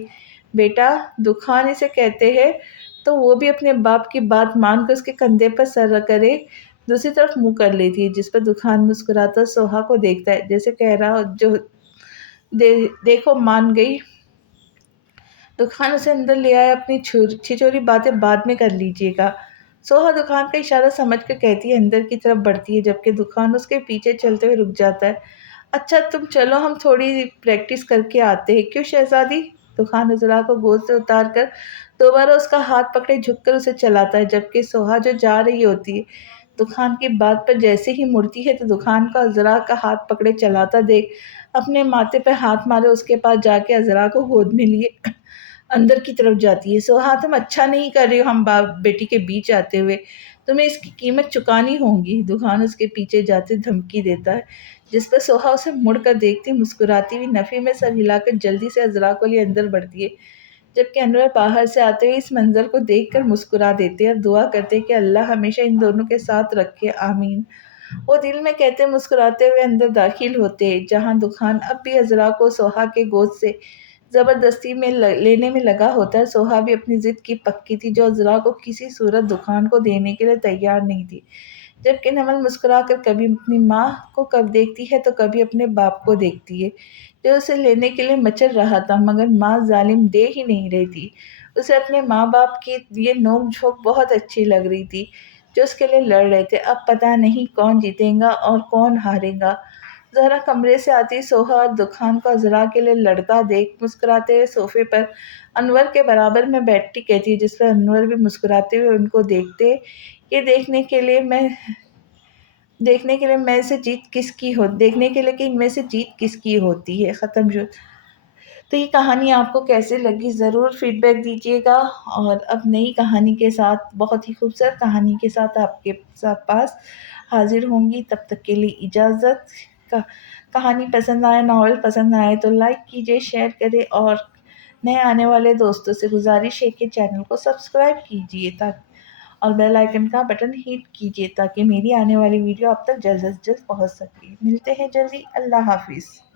बेटा दुखान इसे कहते हैं, तो वो भी अपने बाप की बात मानकर उसके कंधे पर सर रख करे दूसरी तरफ मुँह कर लेती है, जिस पर दुखान मुस्कुराता सोहा को देखता है, जैसे कह रहा हो जो देखो मान गई। दुकान उसे अंदर ले आया, अपनी छिछोरी बातें बाद में कर लीजिएगा। सोहा दुकान का इशारा समझ कर कहती है अंदर की तरफ बढ़ती है जबकि दुकान उसके पीछे चलते हुए रुक जाता है। अच्छा तुम चलो हम थोड़ी प्रैक्टिस करके आते हैं, क्यों शहज़ादी? तो खान उजरा को गोद से उतार कर दोबारा उसका हाथ पकड़े झुककर उसे चलाता है, जबकि सोहा जो जा रही होती है दुखान की बात पर जैसे ही मुड़ती है तो दुखान को अजरा का हाथ पकड़े चलाता देख अपने माथे पे हाथ मारे उसके पास जाके अजरा को गोद में लिए अंदर की तरफ जाती है। सोहा, तुम अच्छा नहीं कर रही हो हम बाप बेटी के बीच आते हुए, तुम्हें इसकी कीमत चुकानी होगी। दुखान उसके पीछे जाते धमकी देता है, जिस पर सोहा उसे मुड़कर देखती मुस्कुराती हुई नफी में सर हिलाकर जल्दी से अजरा को लिए अंदर बढ़ती है, जबकि अनवर बाहर से आते हुए इस मंजर को देखकर मुस्कुरा देते और दुआ करते कि अल्लाह हमेशा इन दोनों के साथ रखे, आमीन। वो दिल में कहते मुस्कुराते हुए अंदर दाखिल होते, जहां दुखान अब भी अजरा को सोहा के गोद से जबरदस्ती में लेने में लगा होता है। सोहा भी अपनी जिद की पक्की थी, जो अजरा को किसी सूरत दुखान को देने के लिए तैयार नहीं थी। जबकि नमल मुस्कुरा कर कभी अपनी माँ को कब देखती है तो कभी अपने बाप को देखती है, जो उसे लेने के लिए मचल रहा था, मगर माँ जालिम दे ही नहीं रही थी। उसे अपने माँ बाप की ये नोक झोंक बहुत अच्छी लग रही थी, जो उसके लिए लड़ रहे थे। अब पता नहीं कौन जीतेगा और कौन हारेगा। ज़हरा कमरे से आती सोहा और दुखान को अजरा के लिए लड़ता देख मुस्कुराते हुए सोफे पर अनवर के बराबर में बैठती कहती है, जिस पर अनवर भी मुस्कुराते हुए उनको देखते, ये देखने के लिए मैं से जीत किसकी हो देखने के लिए कि इनमें से जीत किसकी होती है। ख़त्म जो। तो ये कहानी आपको कैसे लगी ज़रूर फीडबैक दीजिएगा, और अब नई कहानी के साथ, बहुत ही खूबसूरत कहानी के साथ आपके पास हाजिर होंगी। तब तक के लिए इजाज़त। का कहानी पसंद आए, नावल पसंद आए तो लाइक कीजिए, शेयर करें, और नए आने वाले दोस्तों से गुजारिश है कि चैनल को सब्सक्राइब कीजिए ताकि और बेल आइकन का बटन हिट कीजिए ताकि मेरी आने वाली वीडियो आप तक जल्द से जल्द पहुंच सके। मिलते हैं जल्दी। अल्लाह हाफिज़।